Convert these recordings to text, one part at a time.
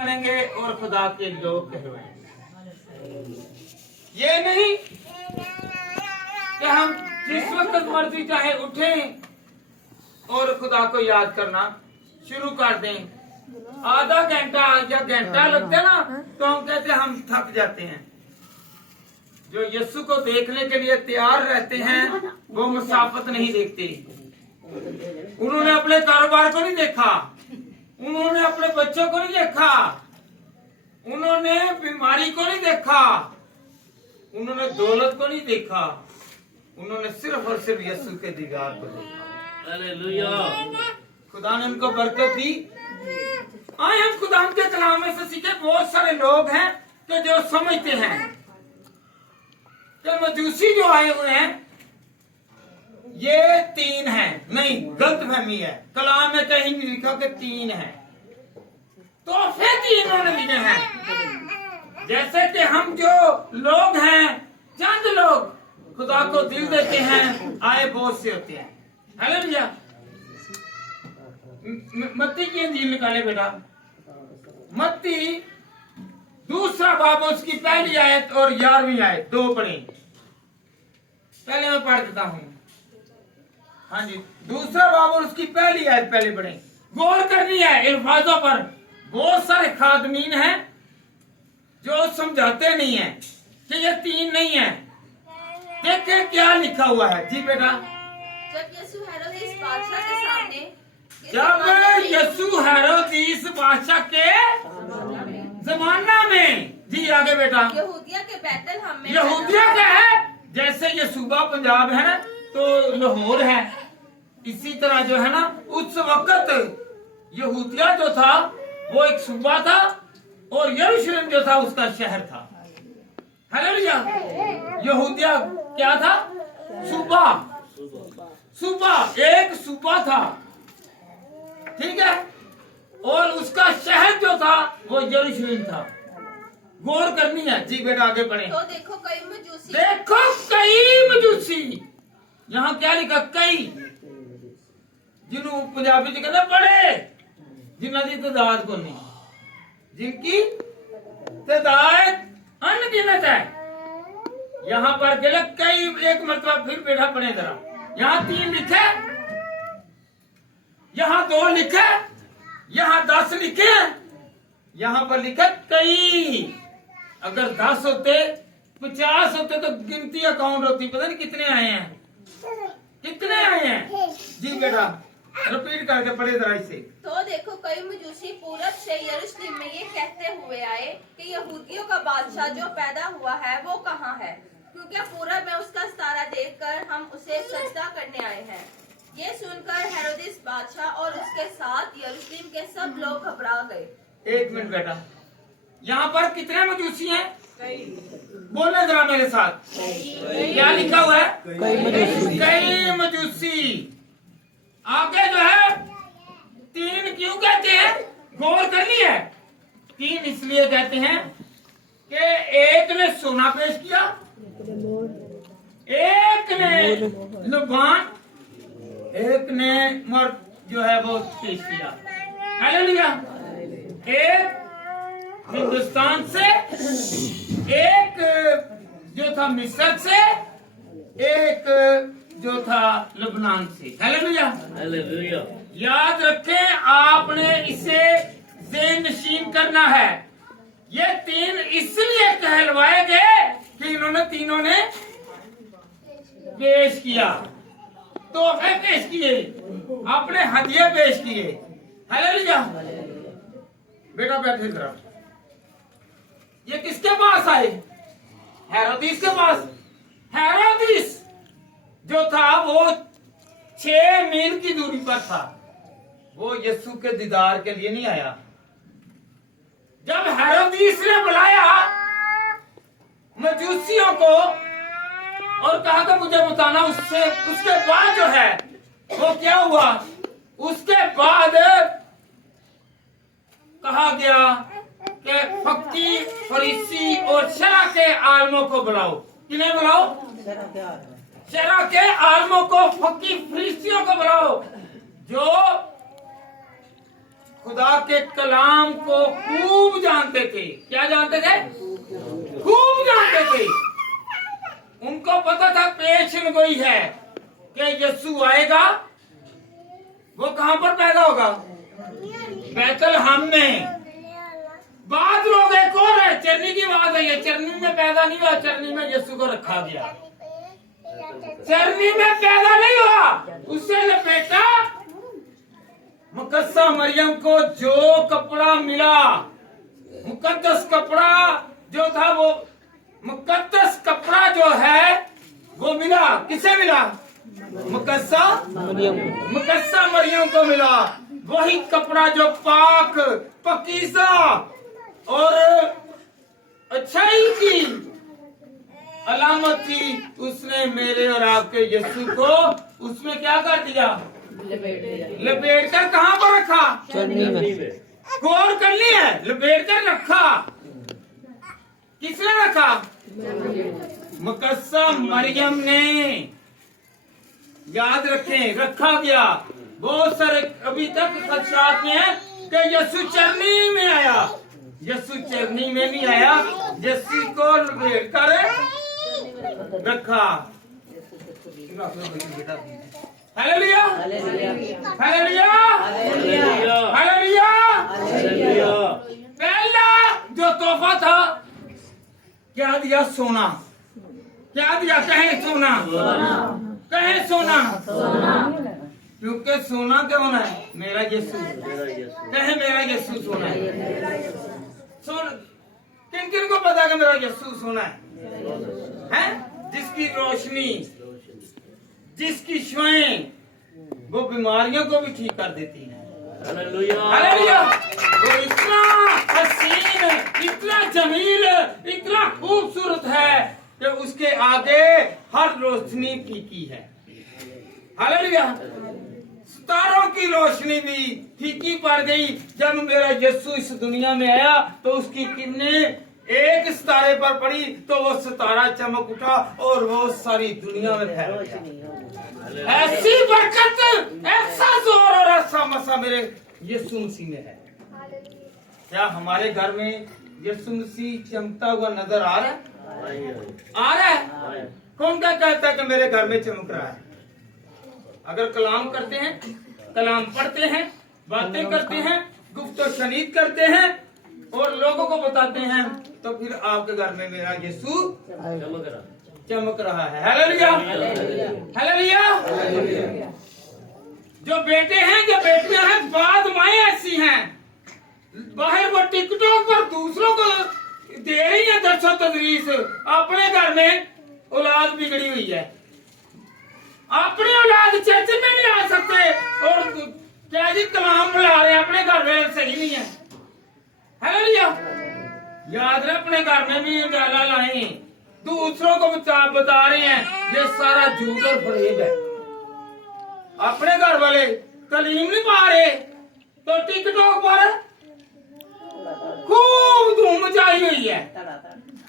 बनेंगे और खुदा के लोग कहलाएंगे। ये नहीं कि हम जिस वक्त मर्जी चाहे उठें और खुदा को याद करना शुरू कर दें। आधा घंटा या घंटा लगता ना तो हम कहते हम थक जाते हैं। जो यीशु को देखने के लिए तैयार रहते हैं वो मुसाफत नहीं देखते। उन्होंने अपने कारोबार को नहीं देखा, उन्होंने अपने बच्चों को नहीं देखा, उन्होंने बीमारी को नहीं देखा, उन्होंने दौलत को नहीं देखा, उन्होंने सिर्फ और सिर्फ यीशु के दीदार को देखा। हालेलुया। खुदा ने उनको बरकत दी। आए हम खुदा के कलाम में से सीखे। बहुत सारे लोग हैं कि जो समझते हैं कि मजूसी जो आए हुए हैं ये तीन है। नहीं, गलत फहमी है। कलाम में कहीं नहीं लिखा कि तीन है, तो फिर तीन होने दिए हैं। जैसे कि हम जो लोग हैं, चंद लोग खुदा को दिल देते हैं, आए बहुत से होते हैं। हालेलुया। मत्ती की इंजील निकाले बेटा। मत्ती दूसरा बाब उसकी पहली आयत और 11वीं आयत दो पढ़े। पहले मैं पढ़ देता हूँ। हाँ जी, दूसरा बाब और उसकी पहली आयत पहले पढ़े। गौर करनी है अल्फाजों पर। बहुत सारे खादमीन हैं जो समझाते नहीं है कि ये तीन नहीं है। देखे क्या लिखा हुआ है। जी बेटा। जब यीशु हेरोदेस बादशाह के सामने जब यीशु हेरोदेस बादशाह के जमाना में। जी आगे बेटा। यहूदिया के बैतलहम में यहूदिया का है। जैसे ये सूबा पंजाब है ना तो लाहौर है, इसी तरह जो है ना उस वक्त यहूदिया जो था वो एक सूबा था और यरूशलेम जो था उसका शहर था। हालेलुया। यहूदिया क्या था? सूबा। सूबा एक सूबा था, ठीक है, और उसका शहर जो था वो यरूशलेम था। गौर करनी है। जी बेटा आगे बढ़े। तो देखो कई मजूसी। देखो कई मजूसी। यहाँ क्या लिखा? कई। जिन्हों पंजाबी च कहते बड़े, जिन्हों की तादाद को नहीं, जिनकी तादाद अनगिनत है। यहाँ पर कई एक मतलब फिर बेटा पढ़े जरा। यहाँ 3 लिखे, यहाँ 2 लिखे, यहाँ 10 लिखे, यहाँ पर लिखा कई। अगर 10 होते 50 होते तो गिनती अकाउंट होती, पता नहीं कितने आए हैं, कितने आए हैं। जी बेटा रिपीट करके पढ़े जरा इसे। तो देखो कई मजूसी पूरब से यरूशलेम में ये कहते हुए आए कि यहूदियों का बादशाह जो पैदा हुआ है वो कहाँ है, क्योंकि पूरब में उसका सितारा देखकर हम उसे सजदा करने आए हैं। ये सुनकर हेरोदेस बादशाह और उसके साथ यरूशलेम के सब लोग घबरा गए। एक मिनट बेटा, यहाँ पर कितने मजूसी हैं? बोलने जरा मेरे साथ। क्या लिखा हुआ है? कई मजूसी। आगे जो है 3 क्यों कहते हैं? गौर करनी है। 3 इसलिए कहते हैं कि एक ने सोना पेश किया, एक ने लुबान, एक ने मर्द जो है वो पेश किया। हालेलुया। एक हिंदुस्तान से, एक जो था मिस्र से, एक जो था लबनान से। हालेलुया। हालेलुया। याद रखें, आपने इसे ज़हन नशीन करना है। ये 3 इसलिए कहलवाए गए कि इन्होंने तीनों ने पेश किया, तोहफे पेश किए, अपने हदिये पेश किए। हालेलुया। बेटा बैठे जरा। ये किसके पास आए? हेरोदेस के पास। हेरोदेस जो था वो 6 मील की दूरी पर था। वो यीशु के दीदार के लिए नहीं आया। जब हेरोदेस ने बुलाया मजूसियों को और कहा कि मुझे बताना, उसके बाद जो है वो क्या हुआ? उसके बाद कहा गया कि फक्की, फरीसी और शरा के आलमों को बुलाओ। किन्हें बुलाओ? शरा के आलमों को, फक्की फरीसियों को बुलाओ, जो खुदा के कलाम को खूब जानते थे। क्या जानते थे? खूब जानते थे। उनको पता था पेशन गोई है कि यीशु आएगा। वो कहां पर पैदा होगा? बैतलहम में। बात लोग एक और है, चरनी की बात है। ये चरनी में पैदा नहीं हुआ, चरनी में यीशु को रखा गया। चरनी में पैदा नहीं हुआ, उससे लपेटा। मुकद्दसा मरियम को जो कपड़ा मिला, मुकद्दस कपड़ा जो था, वो मुकद्दस कपड़ा जो है वो मिला। किसे मिला? मुकद्दसा मरियम को मिला। वही कपड़ा जो पाक, पकीज़ा और अच्छाई की अलामत थी, उसने मेरे और आपके यीशु को उसमें क्या कर दिया? लपेट कर कहां पर रखा? चरनी में। गौर करनी है, लपेट कर रखा। किसने रखा? मुकद्दसा मरियम ने। याद रखें, रखा गया। बहुत सारे अभी तक खदशात में है कि यीशु चरनी में आया। यीशु चरनी में नहीं आया, यीशु को लपेट कर रखा। Hallelujah, hallelujah, hallelujah. पहला जो तोहफा था, क्या दिया? सोना। क्या दिया? कहें सोना, कहें सोना। क्योंकि सोना क्या होना है? मेरा यीशु। कहें मेरा यीशु सोना है। सोना किन किन को पता कि मेरा यीशु सोना है? जिसकी रोशनी, जिसकी शुआएं वो बीमारियों को भी ठीक कर देती है। हालेलुया। वो इतना हसीन, इतना जमील, इतना खूबसूरत है कि उसके आगे हर रोशनी फीकी है। हालेलुया। सितारों की रोशनी भी फीकी पड़ गई। जब मेरा यीशु इस दुनिया में आया तो उसकी किरणें एक सितारे पर पड़ी तो वो सितारा चमक उठा और वो सारी दुनिया में फैल गया। ऐसी बरकत, ऐसा जोर और ऐसा मसा मेरे यीशु मसीह में है। क्या हमारे घर में यीशु मसीह चमकता हुआ नजर आ रहा है? आ रहा है? कौन क्या कहता है कि मेरे घर में चमक रहा है? अगर कलाम करते हैं, कलाम पढ़ते हैं, बातें करते हैं, गुफ्तो शनीद करते हैं और लोगों को बताते हैं, तो फिर आपके घर में मेरा यीशु चमक रहा है। Hallelujah, hallelujah. जो बेटे हैं, जो बेटियां हैं, बाद माएं ऐसी हैं, बाहर वो टिकटॉक पर दूसरों को दे रही है दर्शो तदरीस, अपने घर में औलाद बिगड़ी हुई है। अपनी औलाद चर्च में नहीं आ सकते और क्या जी कलाम बुला रहे हैं, अपने घर में सही नहीं है। हालेलुया। याद रहे, अपने घर में भी उजाला लाएं। दूसरों को बता रहे हैं, ये सारा झूठ और फरेब है। अपने घर वाले तालीम नहीं पा रहे तो टिकटॉक पर खूब धूम मचाई हुई है।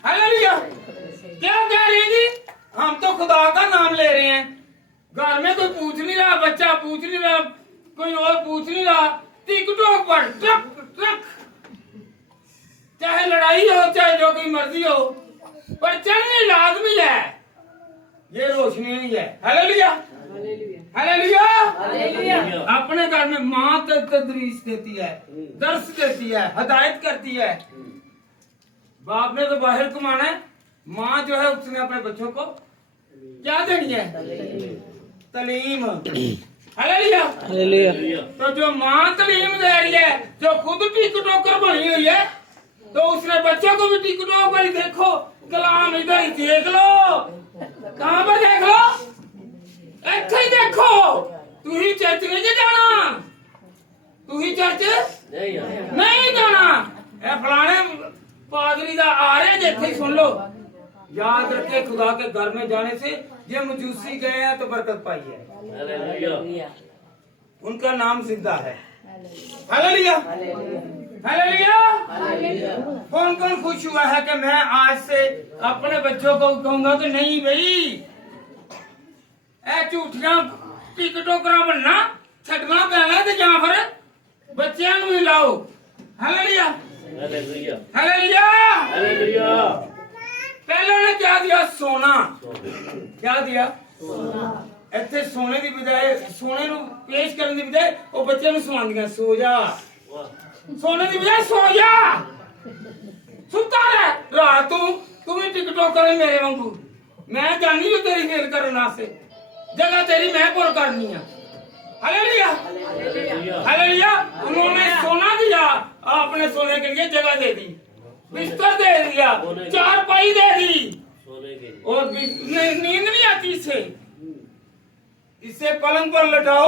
हालेलुया। क्या कह रहे हैं जी? हम तो खुदा का नाम ले रहे हैं, घर में कोई पूछ नहीं रहा, बच्चा पूछ नहीं रहा, कोई और पूछ नहीं रहा, टिकटॉक पर ट्रक ट्रक, चाहे लड़ाई हो चाहे जो कोई मर्जी हो, पर चलने लाजमी है। ये रोशनी नहीं है। Hallelujah, hallelujah. अपने घर में माँ तदरीस देती है, दर्श देती है, हदायत करती है। बाप ने तो बाहर कमाना है, माँ जो है उसने अपने बच्चों को क्या देनी है? तालीम। Hallelujah, hallelujah. तो जो माँ तालीम दे रही है, जो खुद टिकटॉकर बनी हुई है, तो उसने बच्चों को भी टिकटॉक ही देखो, कलाम इधर ही देख लो। कहाँ पर देख लो? ऐसे ही देखो। तू ही चर्च नहीं जाना, तू ही चर्च नहीं जाना। ए फलाने पादरी का आ रहे देखे, सुन लो। याद रखे, खुदा के घर में जाने से ये मजूसी गए हैं तो बरकत पाई है। उनका नाम जिंदा है। Hallelujah, hallelujah. कौन कौन खुश हुआ है कि मैं आज से अपने बच्चों को कहूंगा कि नहीं भाई, ए झूठियां टिकटॉकरा बनना छड़ना पैना, तो या फिर बच्चों भी लाओ। हालेलुया। Hallelujah hallelujah. हालेलुया। पहले ने क्या दिया? सोना। क्या दिया? ਇੱਥੇ ਸੋਨੇ ਦੀ ਬਜਾਏ ਸੋਨੇ ਨੂੰ ਪੇਸ਼ ਕਰਨ ਦੀ ਬਜਾਏ ਉਹ ਬੱਚਿਆਂ ਨੂੰ ਸੁਣਾਉਂਦੀਆਂ ਸੋ ਜਾ। ਸੋਨੇ ਦੀ ਬਜਾਏ ਸੋ ਜਾ। ਸੁੱਤਾ ਰਹਿ ਰਾਤ ਤੂੰ ਵੀ ਟਿਕਟੋਕ ਕਰੇ ਮੇਰੇ ਵਾਂਗੂ। ਮੈਂ ਜਾਣੀ ਹੂੰ तेरी फेल करने वास्ते। जगह तेरी मैं पूर्ण करनी है। Hallelujah hallelujah. उन्होंने सोना दिया, आपने सोने के लिए जगह दे दी, बिस्तर दे दिया, चारपाई दे दी, और नींद नहीं आती इससे। इससे पलंग पर लटाओ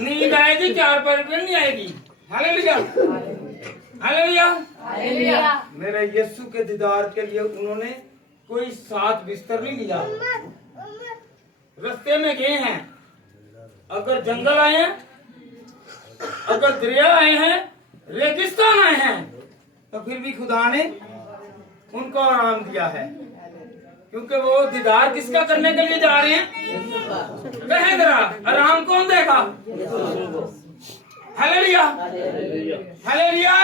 नींद आएगी, चारपाई पर नहीं आएगी। Hallelujah hallelujah. मेरे यीशु के दीदार के लिए उन्होंने कोई साथ बिस्तर नहीं लिया। रास्ते में गए हैं, अगर जंगल आए हैं, अगर दरिया आए हैं, रेगिस्तान आए हैं, तो फिर भी खुदा ने उनको आराम दिया है, क्योंकि वो दीदार किसका करने के लिए जा रहे हैं? कहें जरा, आराम कौन देगा? Hallelujah hallelujah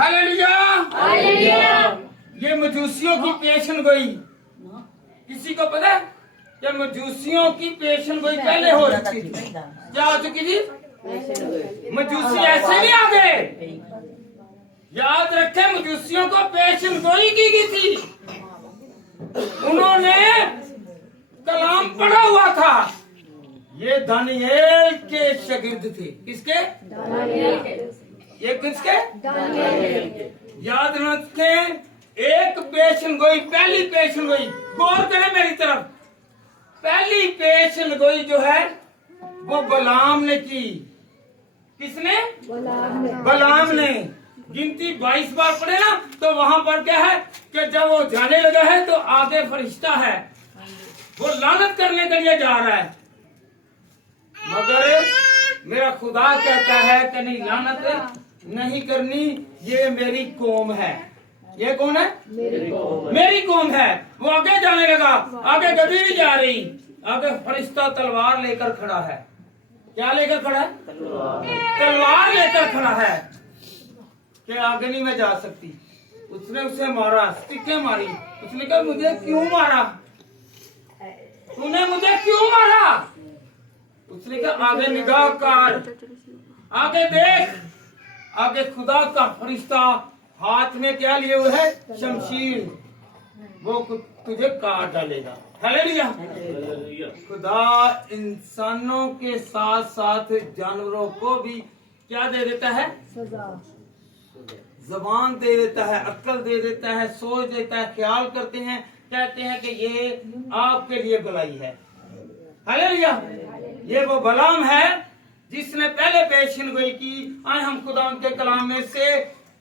hallelujah. ये मजूसियों की पेशन गोई, किसी को पता है? ये मजूसियों की पेशन गोई पहले हो रखी थी। क्या हो चुकी थी? मजूसी ऐसे नहीं आ गए। याद रखे, मजूसियों को पेशन गोई की गई थी। उन्होंने कलाम पढ़ा हुआ था। ये दानिएल के शागिर्द थे। किसके? ये किसके? याद रखें, एक पेशन गोई, पहली पेशन गोई, गौर करें मेरी तरफ, पहली पेशन गोई जो है वो बलाम ने की। किसने? बलाम ने। गिनती 22 बार पढ़े ना, तो वहां पर क्या है कि जब वो जाने लगा है तो आगे फरिश्ता है, वो लानत करने के लिए जा रहा है, मगर मेरा खुदा कहता है कि नहीं, लानत नहीं करनी, ये मेरी कौम है। ये कौन है? मेरी कौम है। वो आगे जाने लगा, आगे गधी नहीं जा रही, आगे फरिश्ता तलवार लेकर खड़ा है। क्या लेकर खड़ा है? तलवार लेकर खड़ा है कि आगे नहीं मैं जा सकती। उसने उसे मारा, स्टिकें मारी। उसने कहा, मुझे क्यों मारा? तूने मुझे क्यों मारा? उसने कहा, आगे निगाह कर, आगे देख। आगे खुदा का फरिश्ता हाथ में क्या लिए हुए है? शमशीर। वो तुझे काट डालेगा। हालेलुया। खुदा इंसानों के साथ साथ जानवरों को भी क्या दे देता है? जबान दे देता है, अक्ल दे देता है, सोच देता है, ख्याल करते हैं, कहते हैं कि ये आपके लिए भलाई है। हालेलुया। ये वो बलाम है जिसने पहले पेशन गोई की। आए हम खुदा के कलाम में से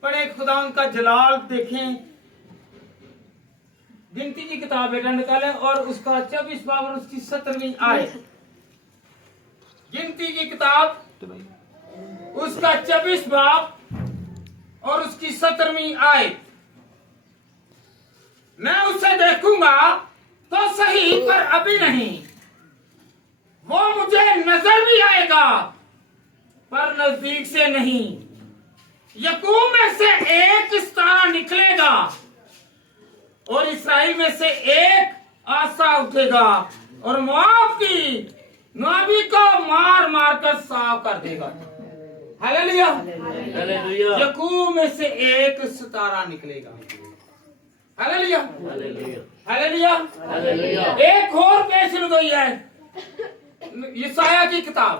पढ़े, खुदा का जलाल देखें। गिनती की किताब बेटा निकालें और उसका 24 बाब और उसकी 17वीं आयत। गिनती की किताब उसका 24 बाब और उसकी 17वीं आयत। मैं उसे देखूंगा तो सही, पर अभी नहीं। वो मुझे नजर भी आएगा, पर नजदीक से नहीं। यकूब में से एक सितारा निकलेगा और इस्राएल में से एक आसा उठेगा और मोआब की नावी को मार मार कर साफ कर देगा। Hallelujah hallelujah. यकूब में से एक सितारा निकलेगा। Hallelujah hallelujah hallelujah. एक और पेश गई है यशायाह की किताब,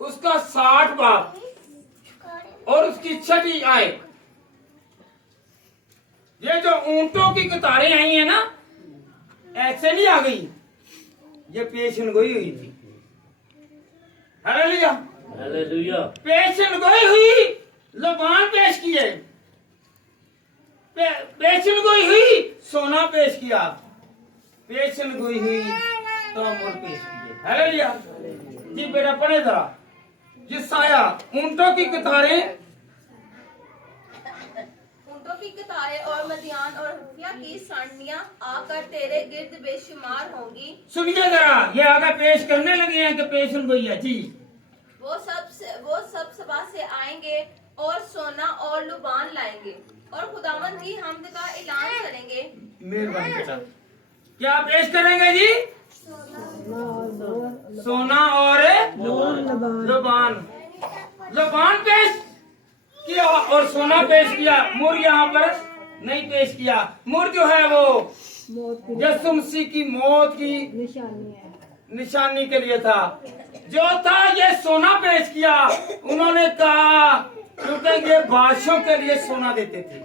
उसका 60 बाब और उसकी 6वीं आयत। ये जो ऊंटों की कतारें आई है ना, ऐसे नहीं आ गई, ये पेशन गोई हुई थी। Hallelujah hallelujah. पेशन गोई हुई, लबान पेश किए, पेशन गोई हुई, सोना पेश किया, पेशन गोई हुई तो अमर पेश किए। हालेलुया जी बेटा पढ़े जरा। यशायाह ऊंटों की कतारें, ऊंटों की कतारें और मदियान और हथिया की सारनियां आकर तेरे गिर्द बेशुमार होंगी। सुनिए जरा, ये आगे पेश करने लगे हैं कि पेशन गोई है जी। वो सब सभा से आएंगे और सोना और लुबान लाएंगे और खुदावंद की हम्द का ऐलान करेंगे। मेहरबानी बेटा, क्या पेश करेंगे जी? सोना और लुबान। लुबान पेश किया और सोना पेश किया। मुर यहाँ पर नहीं पेश किया। मुर जो है वो यीशु मसीह की मौत की निशानी के लिए था। जो था ये सोना पेश किया। उन्होंने कहा, क्योंकि ये बादशाहों के लिए सोना देते थे।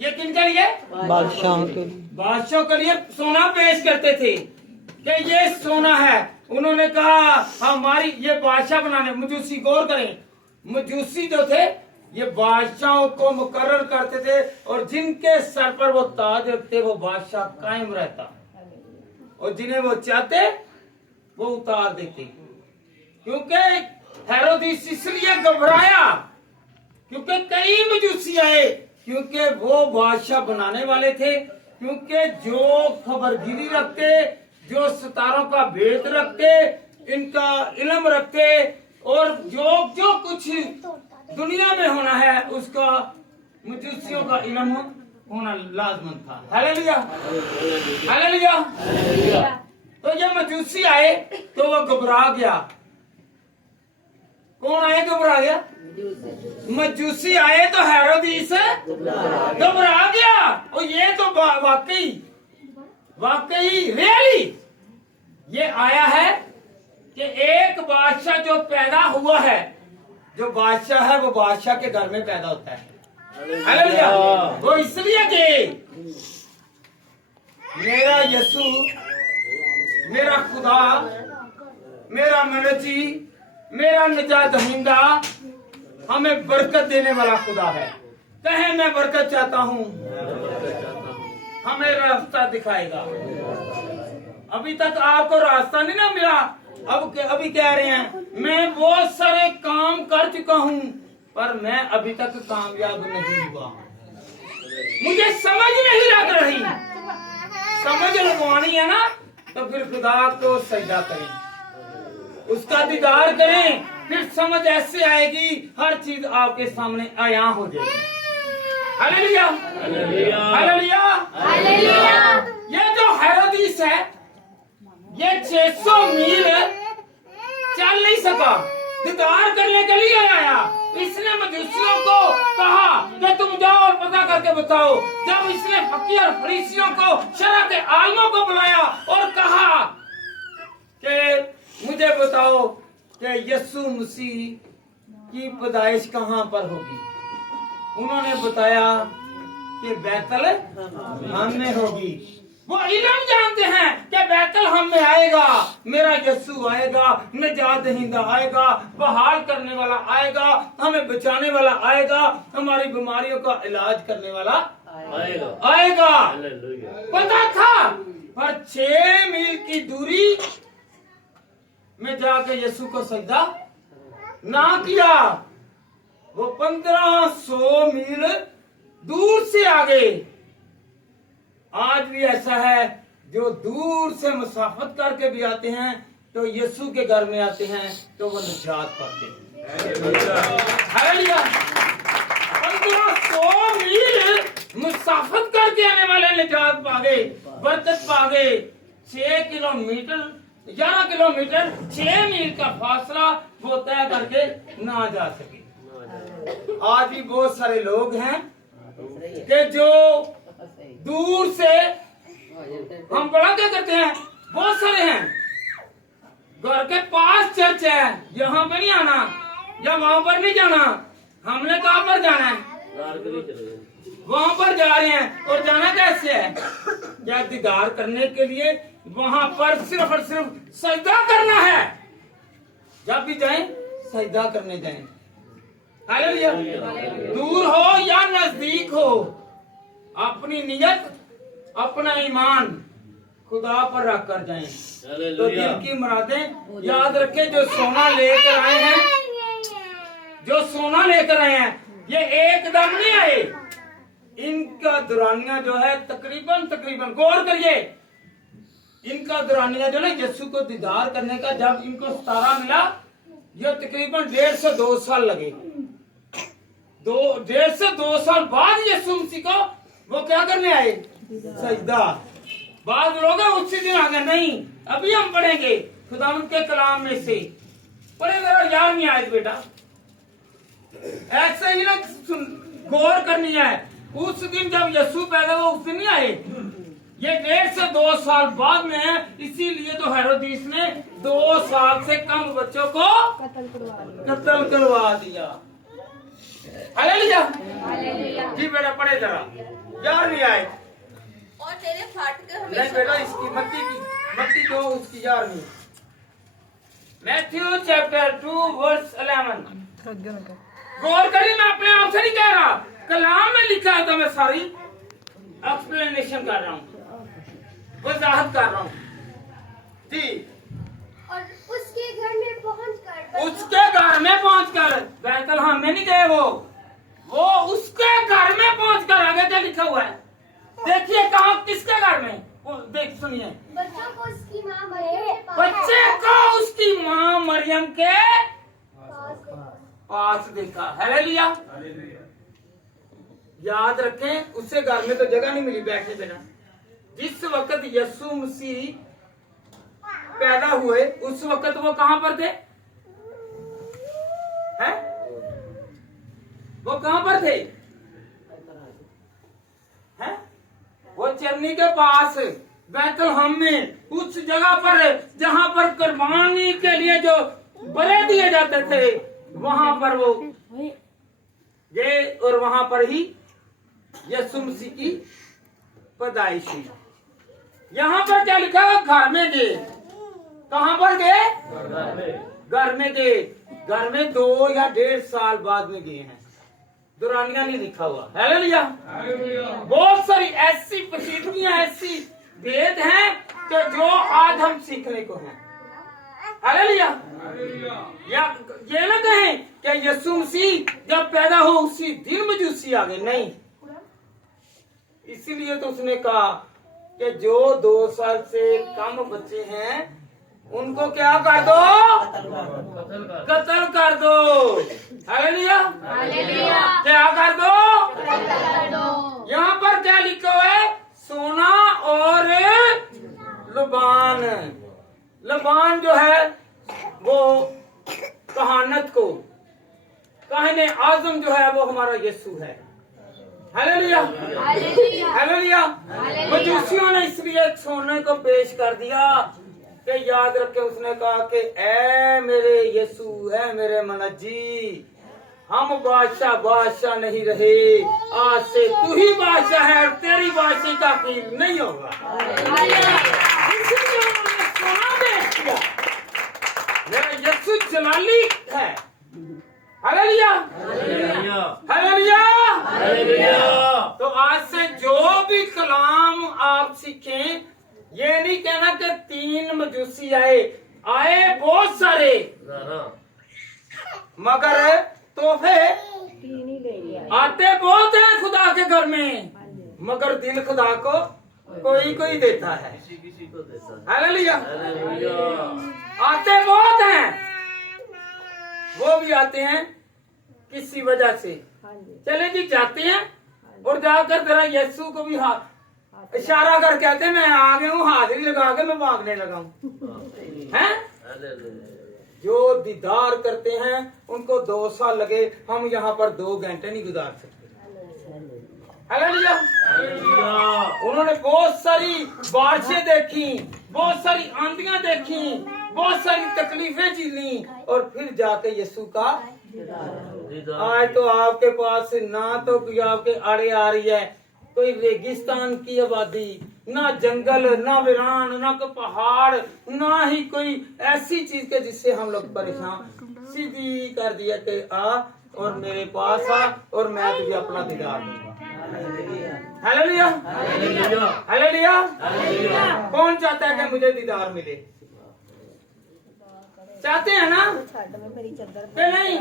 ये किनके लिए? बादशाहों के लिए सोना पेश करते थे कि ये सोना है। उन्होंने कहा हमारी ये बादशाह बनाने। मजूसी, गौर करें, मजूसी जो थे ये बादशाहों को मुकर्रर करते थे और जिनके सर पर वो ताज रखते वो बादशाह कायम रहता और जिन्हें वो चाहते वो उतार देते। क्योंकि हेरोदिस इसलिए घबराया क्योंकि कई मजूसी आए, क्योंकि वो बादशाह बनाने वाले थे। क्योंकि जो खबरगिरी रखते, जो सितारों का भेद रखते, इनका इल्म रखते और जो कुछ दुनिया में होना है उसका मजूसियों का इल्म होना लाजमन था। Hallelujah, hallelujah. तो ये मजूसी आए तो वो घबरा गया। कौन आए घबरा गया? मजूसी आए तो हेरोदिस घबरा गया। और ये तो वाकई रियली ये आया है कि एक बादशाह जो पैदा हुआ है, जो बादशाह है वो बादशाह के घर में पैदा होता है। हालेलुया। वो इसलिए कि मेरा यीशु, मेरा खुदा, मेरा मनजी, मेरा निजात दहिंदा हमें बरकत देने वाला खुदा है। कहे मैं बरकत चाहता हूँ, हमें रास्ता दिखाएगा। अभी तक आपको रास्ता नहीं ना मिला। अभी कह रहे हैं मैं बहुत सारे काम कर चुका हूँ पर मैं अभी तक कामयाब नहीं हुआ। मुझे समझ नहीं लग रही। समझ लगवानी है ना तो फिर खुदा को सजदा करें, उसका दीदार करें, फिर समझ ऐसे आएगी, हर चीज आपके सामने आया हो जाएगी। Hallelujah, hallelujah, hallelujah. ये जो हेरोदिस है ये 600 मील चल नहीं सका, दीदार करने के लिए आया। इसने मजूसियों को कहा कि तुम जाओ और पता करके बताओ। जब इसने फकीर और फरीसियों को, शरअ के आलिमों को बुलाया और कहा कि मुझे बताओ कि यीशु मसीह की पैदाइश कहाँ पर होगी। उन्होंने बताया कि बैतलहम में होगी। वो इल्म जानते हैं कि बैतलहम में आएगा, मेरा यीशु आएगा, निजात दहिंदा आएगा, बहाल करने वाला आएगा, हमें बचाने वाला आएगा, हमारी बीमारियों का इलाज करने वाला आएगा। पता था, पर 6 मील की दूरी में जाके यीशु को सजदा ना किया। वो 1500 मील दूर से आ गए। आज भी ऐसा है, जो दूर से मुसाफत करके भी आते हैं तो यीशु के घर में आते हैं तो वो निजात पाते हैं। हालेलुया। 1500 मील मुसाफत करके आने वाले निजात पा गए, बरकत पा गए। 6 किलोमीटर 11 किलोमीटर 6 मील का फासला वो तय करके ना जा सके। आज भी बहुत सारे लोग हैं कि जो दूर से, हम बड़ा क्या करते हैं, बहुत सारे हैं, घर के पास चर्च है, यहाँ पे नहीं आना या वहां पर नहीं जाना, हमने कहाँ पर जाना है, वहां पर जा रहे हैं। और जाना कैसे है? क्या दीदार करने के लिए वहां पर सिर्फ और सिर्फ सजदा करना है। जब भी जाएं सजदा करने जाएं। हालेलुया। दूर हो या नजदीक हो, अपनी नियत, अपना ईमान खुदा पर रख कर जाएं। तो दिल की मुरादें याद रखें। जो सोना लेकर आए हैं, जो सोना लेकर आए हैं, ये एकदम नहीं आए। इनका दुरानिया जो है तकरीबन गौर करिए, इनका दुरानिया जो है यीशु को दीदार करने का, जब इनको सितारा मिला, ये तकरीबन 150-2 साल लगे। 1.5 से 2 साल बाद यीशु मसीह को वो क्या करने आए? सजदा। बाद लोग उसी दिन आ गए, नहीं अभी हम पढ़ेंगे खुदा के कलाम में से। पढ़े मेरा याद नहीं आए बेटा, ऐसे ही ना गौर करनी है। उस दिन जब यीशु पैदा हुआ उस दिन नहीं आए, ये 1.5 से 2 साल बाद में है। इसीलिए तो हेरोदिस ने 2 साल से कम बच्चों को कत्ल करवा दिया। हालेलुया जी बेटा, पढ़े जरा, याद नहीं आए। और तेरे फाटक नहीं हमेशा बेटा, इसकी मत्ती जो उसकी याद नहीं। Matthew chapter 2 verse 11। गौर करिए, मैं अपने आप से नहीं कह रहा, कलाम में लिखा है, तो मैं सारी एक्सप्लेनेशन कर रहा हूँ, वजाहत कर रहा हूँ जी। और उसके घर में पहुंचकर बैतलहम में नहीं गए, वो उसके घर में पहुंचकर, आगे क्या लिखा हुआ है देखिए, कहा किसके घर में, वो देख सुनिए। बच्चों को उसकी माँ मरियम के पास बच्चे को उसकी माँ मरियम के पास देखा। हालेलुया। याद रखें, उससे घर में तो जगह नहीं मिली बैठने देना। जिस वक्त यीशु मसीह पैदा हुए उस वक्त वो कहां पर थे? हैं? वो कहां पर थे? हैं? वो चरनी के पास बैतलहम में, उस जगह पर जहां पर कुर्बानी के लिए जो बलि दिए जाते थे, वहां पर वो गए और वहां पर ही यीशु मसीह की पैदाइश हुई। यहाँ पर क्या लिखा है? घर में गए। कहां पर गए? घर में गए। घर में 2 या 1.5 साल बाद में गए हैं, दुरानिया नहीं लिखा हुआ। हालेलुया। बहुत सारी ऐसी प्रसिद्धियां, ऐसी भेद हैं कि जो आज हम सीखने को हैं। हालेलुया। या ये ना कहें कि यीशु मसीह जब पैदा हो उसी दिन मजूसी आ गए, नहीं। इसीलिए तो उसने कहा कि जो 2 साल से कम बच्चे हैं उनको क्या कर दो? कत्ल कर दो। हालेलुया। क्या कर दो? यहाँ पर क्या लिखा है? सोना और लबान। लबान जो है वो कहानत को, कहने आजम जो है वो हमारा यीशु है। हालेलुया। हालेलुया। मजूसियों ने इसलिए सोने को पेश कर दिया कि याद रखे, उसने कहा कि ऐ मेरे यीशु, ऐ मेरे मनजी, हम बादशाह नहीं रहे, आज से तू ही बादशाह है और तेरी बादशाही का कील नहीं होगा। इसलिए उन्होंने सोना पेश किया। मेरा यीशु जलाली है। हालेलुया। हालेलुया। तो आज से जो भी कलाम आप सीखें, ये नहीं कहना कि 3 मजूसी आए बहुत सारे, मगर तोहफे आते बहुत हैं खुदा के घर में, मगर दिल खुदा को कोई देता है। किसी को देता है। हालेलुया। हालेलुया। आते बहुत हैं, वो भी आते हैं किसी वजह से। चले जी, जाते हैं और जाकर जरा यीशु को भी हाथ इशारा कर कहते हैं मैं आ गया हूँ, हाजिरी लगा के मैं मांगने लगा हूँ। हैं? जो दीदार करते हैं उनको 2 साल लगे, हम यहाँ पर 2 घंटे नहीं गुजार सकते। हालेलुया। उन्होंने बहुत सारी बारिशें देखी, बहुत सारी आंधियां देखी, बहुत सारी तकलीफें झेली, और फिर जाके यीशु का आज तो आपके पास ना तो कोई आपके आड़े आ रही है, कोई रेगिस्तान की आबादी, ना जंगल, ना वीरान, ना कोई पहाड़, ना ही कोई ऐसी चीज के जिससे हम लोग परेशान। सीधी कर दिया कि आ और मेरे पास आ और मैं तुझे अपना दीदार दूंगा। हालेलुया। हालेलुया। कौन चाहता है कि मुझे दीदार मिले? चाहते हैं ना? नहीं।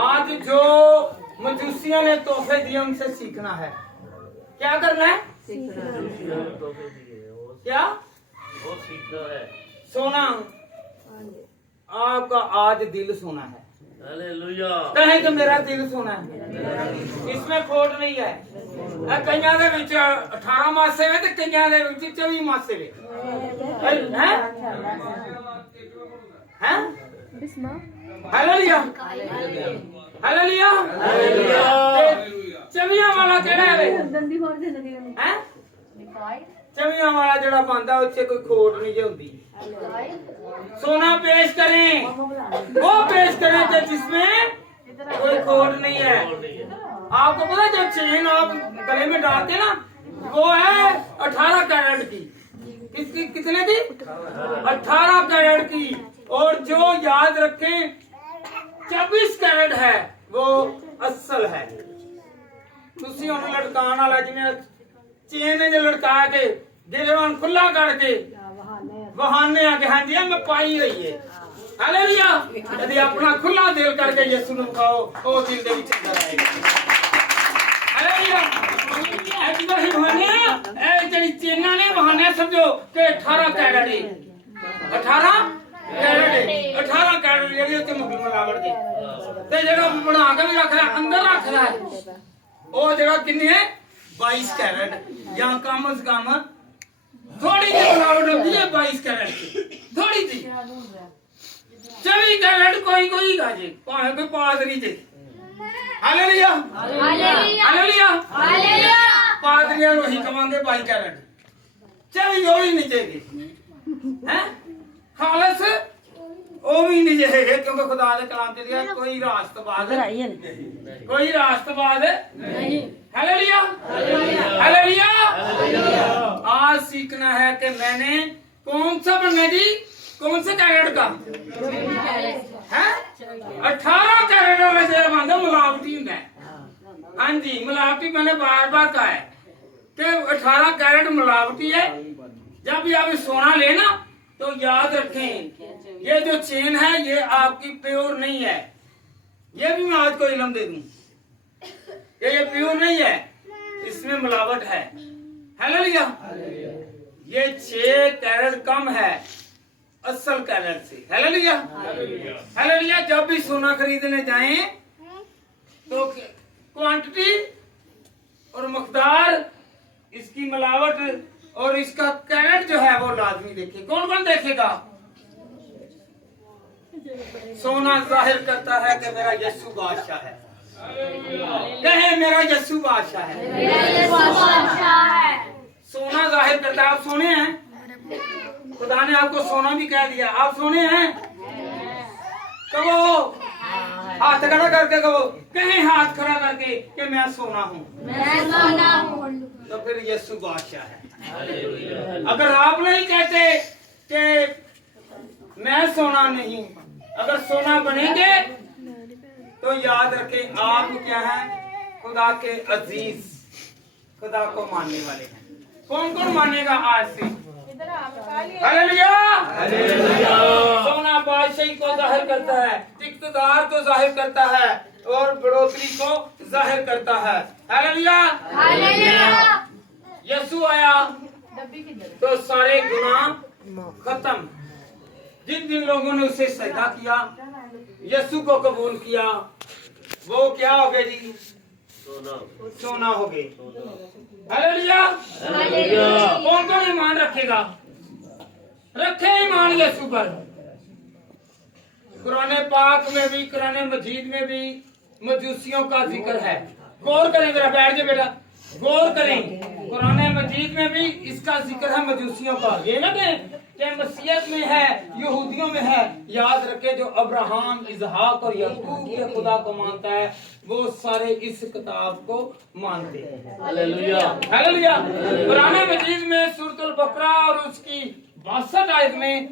आज जो मजूसियों ने तोहफे दिए उनसे सीखना है। क्या करना है? क्या? वो सीखना है। सोना। आपका आज दिल सोना है। हालेलुया कहें तो मेरा दिल सुना है, इसमें खोट नहीं है। कईयां दे विच 18 मासे वे ते कईयां दे विच 24 मासे वे हैं हैं। Hallelujah hallelujah hallelujah. 24 वाला केड़ा है हैं? 24 वाला जेड़ा बंदा उससे कोई खोट नहीं जो हुंदी। सोना पेश करें, वो पेश करें जो जिसमें कोई खोट नहीं है। आपको पता है जब चेन आप गले में डालते ना वो है 18 कैरेट की। किसकी कितने की? 18 कैरेट की। और जो याद रखें 24 कैरेट है वो असल है। तुसी उन्हें लटकान वाला जिन्हें चेन ने जो लटका के दिलवान खुला करके बहाने आके हाँ जी मैं पाई रही है। हालेलुया। यदि अपना खुला दिल करके यीशु ਨੂੰ ਖਾਓ ਉਹ ਦਿਲ ਦੇ ਵਿੱਚ ਅੰਦਰ ਆਏਗਾ। हालेलुया। ਅੱਜ ਬਹੀ ਬਹਾਨੇ ਇਹ ਜਿਹੜੀ ਚੇਨਾਂ ਨੇ ਬਹਾਨੇ ਸਮਝੋ ਕਿ 18 कैरेट है। 18 कैरेट ਜਿਹੜੀ ਉੱਤੇ ਮੁਕਲ ਮਲਾਵਟ ਦੇ ਤੇ ਜਿਹੜਾ ਬਣਾ ਕੇ ਵੀ ਰੱਖਦਾ ਅੰਦਰ ਰੱਖਦਾ ਹੈ ਉਹ ਜਿਹੜਾ ਕਿੰਨੇ ਹੈ 22 कैरेट ਜਾਂ ਕਮ ਸੇ ਕਮ थोड़ी सी बनावट होती है 22 कैरेट की, थोड़ी सी। 24 कैरेट कोई कोई गाजे भावे कोई पादरी जे। Hallelujah hallelujah hallelujah. पादरियां नु ही कमांगे 22 कैरेट 24 वो ही नहीं जेगे हैं। खालस वो भी नहीं जेगे क्योंकि खुदा दे कलाम च लिया कोई रास्तबाज नहीं। Hallelujah hallelujah. आज सीखना है कि मैंने कौन सा बनना जी, कौन से कैरेट का है? 18 कैरेट वाला जो बंदा मिलावटी होता है। हाँ जी मिलावटी मैंने बार बार कहा है कि 18 कैरेट मिलावटी है। जब भी आप सोना लेना तो याद रखें ये जो चेन है ये आपकी प्योर नहीं है। ये भी मैं आज को इल्म दे दूं ये प्योर नहीं है, इसमें मिलावट है। हालेलुया। ये 6 कैरेट कम है असल कैरेट से। Hallelujah hallelujah. जब भी सोना खरीदने जाएं तो क्वांटिटी और मकदार इसकी मिलावट और इसका कैरेट जो है वो लाजमी देखें। कौन कौन देखेगा? सोना जाहिर करता है कि मेरा यीशु बादशाह है। कहे मेरा यीशु बादशाह है। सोना जाहिर करता है। आप सोने हैं, खुदा ने आपको सोना भी कह दिया। आप सोने हैं कहो हाथ खड़ा करके कहो, कहे हाथ खड़ा करके कि मैं सोना हूँ तो फिर यीशु बादशाह है। अगर आप नहीं कहते कि मैं सोना नहीं, अगर सोना बनेंगे तो याद रखें आप क्या हैं? खुदा के अजीज, खुदा को मानने वाले हैं। कौन कौन मानेगा आज से? Hallelujah hallelujah. सोना बादशाही को जाहिर करता है, इक़्तिदार को जाहिर करता है और बढ़ोतरी को जाहिर करता है। Hallelujah hallelujah. यीशु आया तो सारे गुनाह खत्म। जिन जिन लोगों ने उसे सजदा किया, यीशु को कबूल किया, वो क्या हो गए जी? सोना हो गए। Hallelujah hallelujah. कौन कौन ईमान रखेगा? रखे ईमान यीशु पर। कुरान पाक में भी, कुरान मजीद में भी मजूसियों का जिक्र है। गौर करें, जरा बैठ जाए बेटा, गौर करें। कुरान मजीद में भी इसका जिक्र है मजूसियों का। ये ना कि मसीहत में है, यहूदियों में है। याद रखे जो अब्राहम, इसहाक और याकूब के खुदा को मानता है वो सारे इस किताब को मानते हैं। Hallelujah hallelujah. कुरान मजीद में सूरतुल बकरा और उसकी 62 आयत में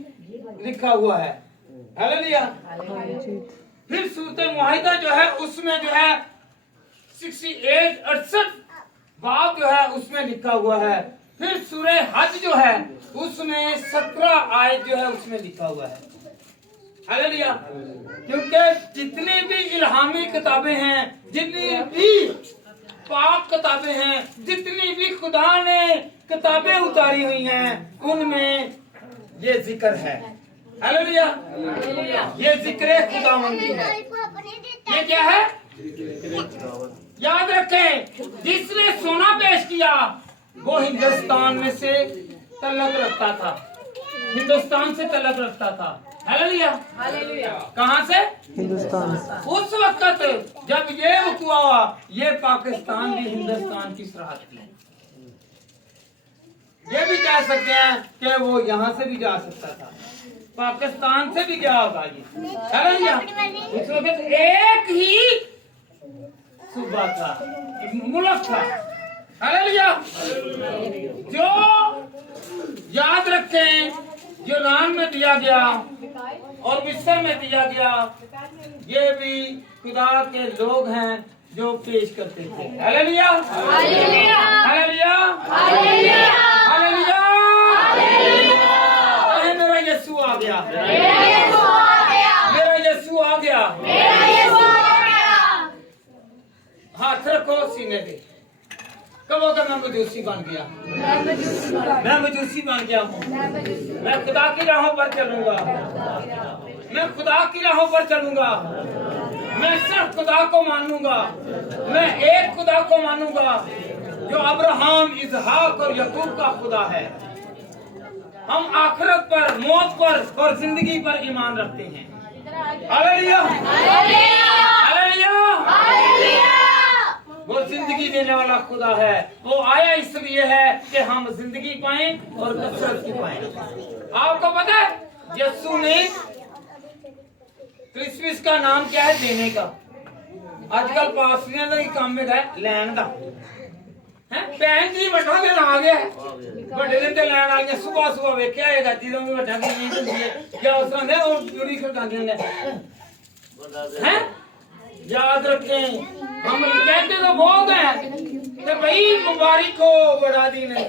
लिखा हुआ है। हालेलुया। फिर सूरत मुआहिदा जो है उसमें जो है 68 बाब जो है उसमें लिखा हुआ है। फिर सूरह हज जो है उसमें 17 आयत जो है उसमें लिखा हुआ है। हालेलुया। क्योंकि जितनी भी इल्हामी किताबें हैं, जितनी भी पाक किताबें हैं, जितनी भी खुदा ने किताबें उतारी हुई हैं उनमें ये जिक्र है। हालेलुया। ये जिक्र खुदावंदी है। ये क्या है? याद रखें, जिसने सोना पेश किया वो हिंदुस्तान में से तलक रखता था, हिंदुस्तान से तलक रखता था। हालेलुया। कहाँ से? हिंदुस्तान। उस वक्त जब ये हुआ, ये पाकिस्तान भी हिंदुस्तान की सरहद थी। ये भी कह सकते हैं कि वो यहाँ से भी जा सकता था, पाकिस्तान से भी गया होगा ये। हालेलुया। उस वक्त एक ही सूबा था, मुल्क था। हालेलुया। जो याद रखें, यूनान में दिया गया और मिस्र में दिया गया, ये भी खुदा के लोग हैं जो पेश करते थे। हालेलुया। हालेलुया। हालेलुया। हालेलुया। मेरा यीशु आ गया, मेरा यीशु आ गया। हाथ रखो सीने पे, कबो का मैं मजूसी बन गया, मैं मजूसी बन गया हूँ। मैं खुदा की राहों पर चलूंगा, मैं खुदा की राहों पर चलूंगा। मैं सिर्फ खुदा को मानूंगा, मैं एक खुदा को मानूंगा जो अब्राहम, इसहाक और याकूब का खुदा है। हम आखिरत पर, मौत पर और जिंदगी पर ईमान रखते हैं। हालेलुया। हालेलुया। वो जिंदगी देने वाला खुदा है। वो आया इसलिए है कि हम जिंदगी पाएं और कसरत की पाएं। आपको पता है यीशु ने क्रिसमस का नाम क्या है? देने का। आजकल पासरियां का काम में है लैन का है। भैन जी बड़ा दिन आ गया, बड़े दिन ते लैन आ गया। सुबह सुबह वेख्या है ਜਦੋਂ ਵੀ ਵੱਡਾ ਦੀ ਈਦ ਹੁੰਦੀ ਹੈ ਜਾਂ ਉਸ ਤਰ੍ਹਾਂ ਦੇ ਉਹ ਜੁੜੀ ਖੜਕਾਉਂਦੇ ਨੇ हैं। याद रखें, हम कहते तो बहुत है कि भाई मुबारक हो बड़ा दिन है।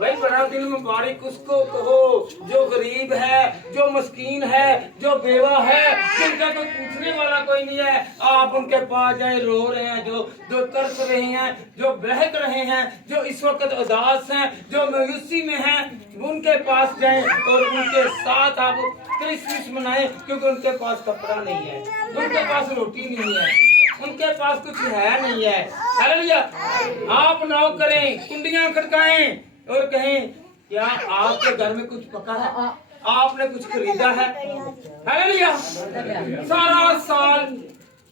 भाई बड़ा दिन मुबारक उसको कहो जो गरीब है, जो मस्कीन है, जो बेवा है, जिनका कोई पूछने वाला कोई नहीं है। आप उनके पास जाए, रो रहे हैं, जो तरस रहे हैं, जो बहक रहे हैं, जो इस वक्त उदास हैं, जो मायूसी में हैं, उनके पास जाएं और उनके साथ आप क्रिसमस मनाएं, क्योंकि उनके पास कपड़ा नहीं है, उनके पास रोटी नहीं है, उनके पास कुछ है नहीं है। हालेलुया। आप नौ करें, कुंडियां खड़काएं और कहें क्या आपके घर में कुछ पका है? आपने कुछ खरीदा है? हालेलुया। सारा साल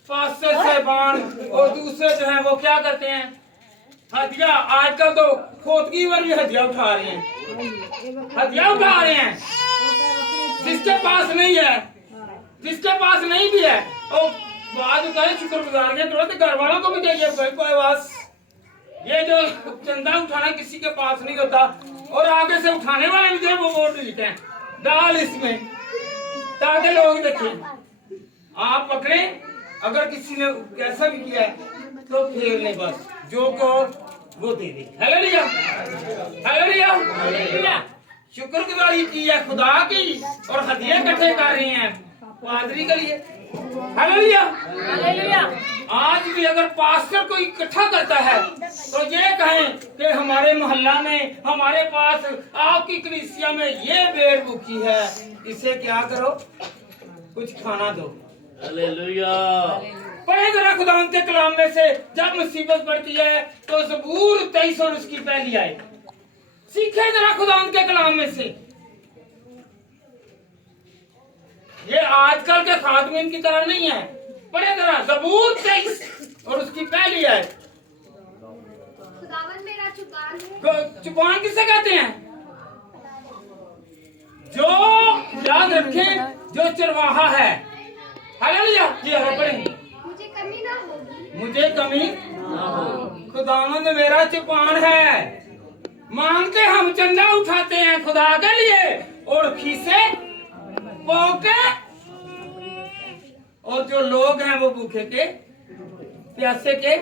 पास्टर साहबान और दूसरे जो है वो क्या करते हैं? हदिया। आजकल तो खोदगी पर भी हदिया उठा रहे हैं, हदिया उठा रहे हैं। जिसके पास नहीं है, जिसके पास नहीं भी है, और बाद करें शुक्रगुजारियां करो तो घर वालों को भी चाहिए। कोई बस ये जो चंदा उठाना किसी के पास नहीं होता, और आगे से उठाने वाले भी जो वो वोट देते हैं डाल इसमें, ताकि लोग देखें। आप पकड़े, अगर किसी ने कैसा भी किया है तो फेर ले, बस जो को वो दे दे। हालेलुया। हालेलुया। शुक्रगुजारी की है खुदा की और हदिये इकट्ठे कर रहे हैं पादरी के लिए। हालेलुया। आज भी अगर पास्टर को इकट्ठा करता है तो ये कहें कि हमारे मोहल्ला में, हमारे पास आपकी कलीसिया में ये भेड़ भूखी है, इसे क्या करो, कुछ खाना दो। हालेलुया। पढ़े जरा खुदावंद के कलाम में से, जब मुसीबत पड़ती है तो ज़बूर 23 और उसकी पहली आयत सीखे जरा खुदावंद के कलाम में से। ये आजकल के खातमीन की तरह नहीं है। पढ़े जरा ज़बूर 23 और उसकी पहली आयत। खुदावंद मेरा चुपान है। चुपान किसे कहते हैं? जो याद रखें, जो चरवाहा है। हालेलुया। जी आगे पढ़ें। मुझे कमी ना होगी, मुझे कमी ना होगी। खुदावंद मेरा चुपान है। मांग के हम चंदा उठाते हैं खुदा के लिए, और खीसे पोके, और जो लोग हैं वो भूखे के, प्यासे के।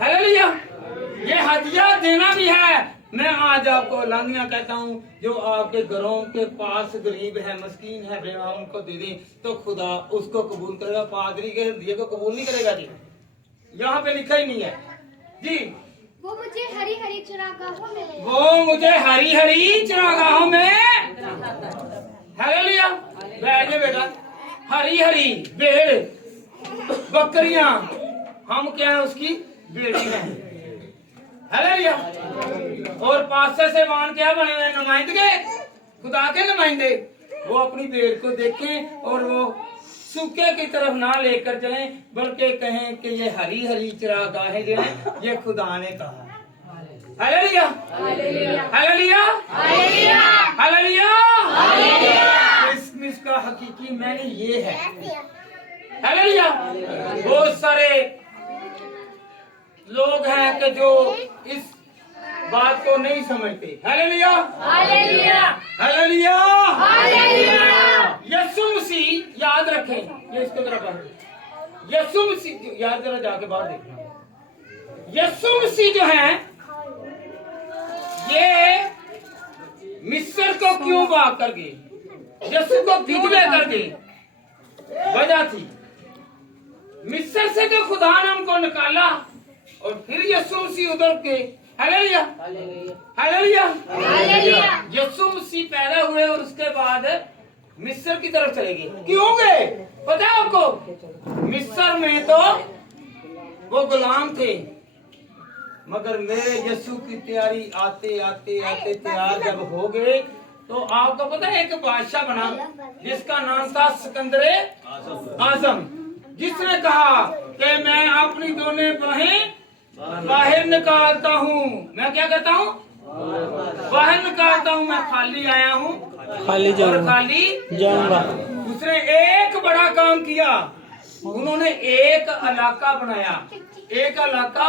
हालेलुया। ये हदिया देना भी है। मैं आज आपको लानिया कहता हूँ, जो आपके घरों के पास गरीब है, मस्कीन है, बेवा, उनको दे दें तो खुदा उसको कबूल करेगा। पादरी के दिए को कबूल नहीं करेगा जी, यहाँ पे लिखा ही नहीं है जी। वो मुझे हरी हरी चरागाहों में, वो मुझे हरी हरी चरागाहों में। हालेलुया। बैठ जा बेटा। हरी हरी भेड़ बकरियां, हम क्या है उसकी बेड़ी में। हालेलुया। और पास्टर से मान क्या बने हुए नुमाइंदे, खुदा के नुमाइंदे। वो अपनी भेड़ को देखें और वो सूखे की तरफ ना लेकर चलें, बल्कि कहें कि ये हरी हरी चरागाहें जो हैं ये खुदा ने कहा। Hallelujah hallelujah hallelujah. क्रिसमस का हकीकी मैंने ये है। हालेलुया। बहुत सारे लोग हैं कि जो इस बात को नहीं समझते। Hallelujah hallelujah hallelujah. Yeshu Masih याद रखें, ये इसको जरा बाहर, यीशु मसीह याद, जरा जाके बाहर देखना। यीशु मसीह जो है ये मिस्र को क्यों भाग कर गए, यीशु को क्यों लेकर गए? वजह थी मिस्र से तो खुदा ने हमको निकाला और फिर यीशु मसीह उधर के। Hallelujah hallelujah hallelujah. Yeshu Masih पैदा हुए और उसके बाद मिस्र की तरफ चले गए। क्यों गए पता है आपको? मिस्र में तो वो गुलाम थे, मगर मेरे यीशु की तैयारी आते आते आते तैयार जब हो गए तो आपको पता है एक बादशाह बना जिसका नाम था सिकंदर आजम, जिसने कहा कि मैं अपनी दोनों बाहें बाहर निकालता हूँ। मैं क्या करता हूँ? बाहर निकालता हूँ। मैं खाली आया हूँ, खाली जाऊंगा। उसने एक बड़ा काम किया, उन्होंने एक इलाका बनाया, एक इलाका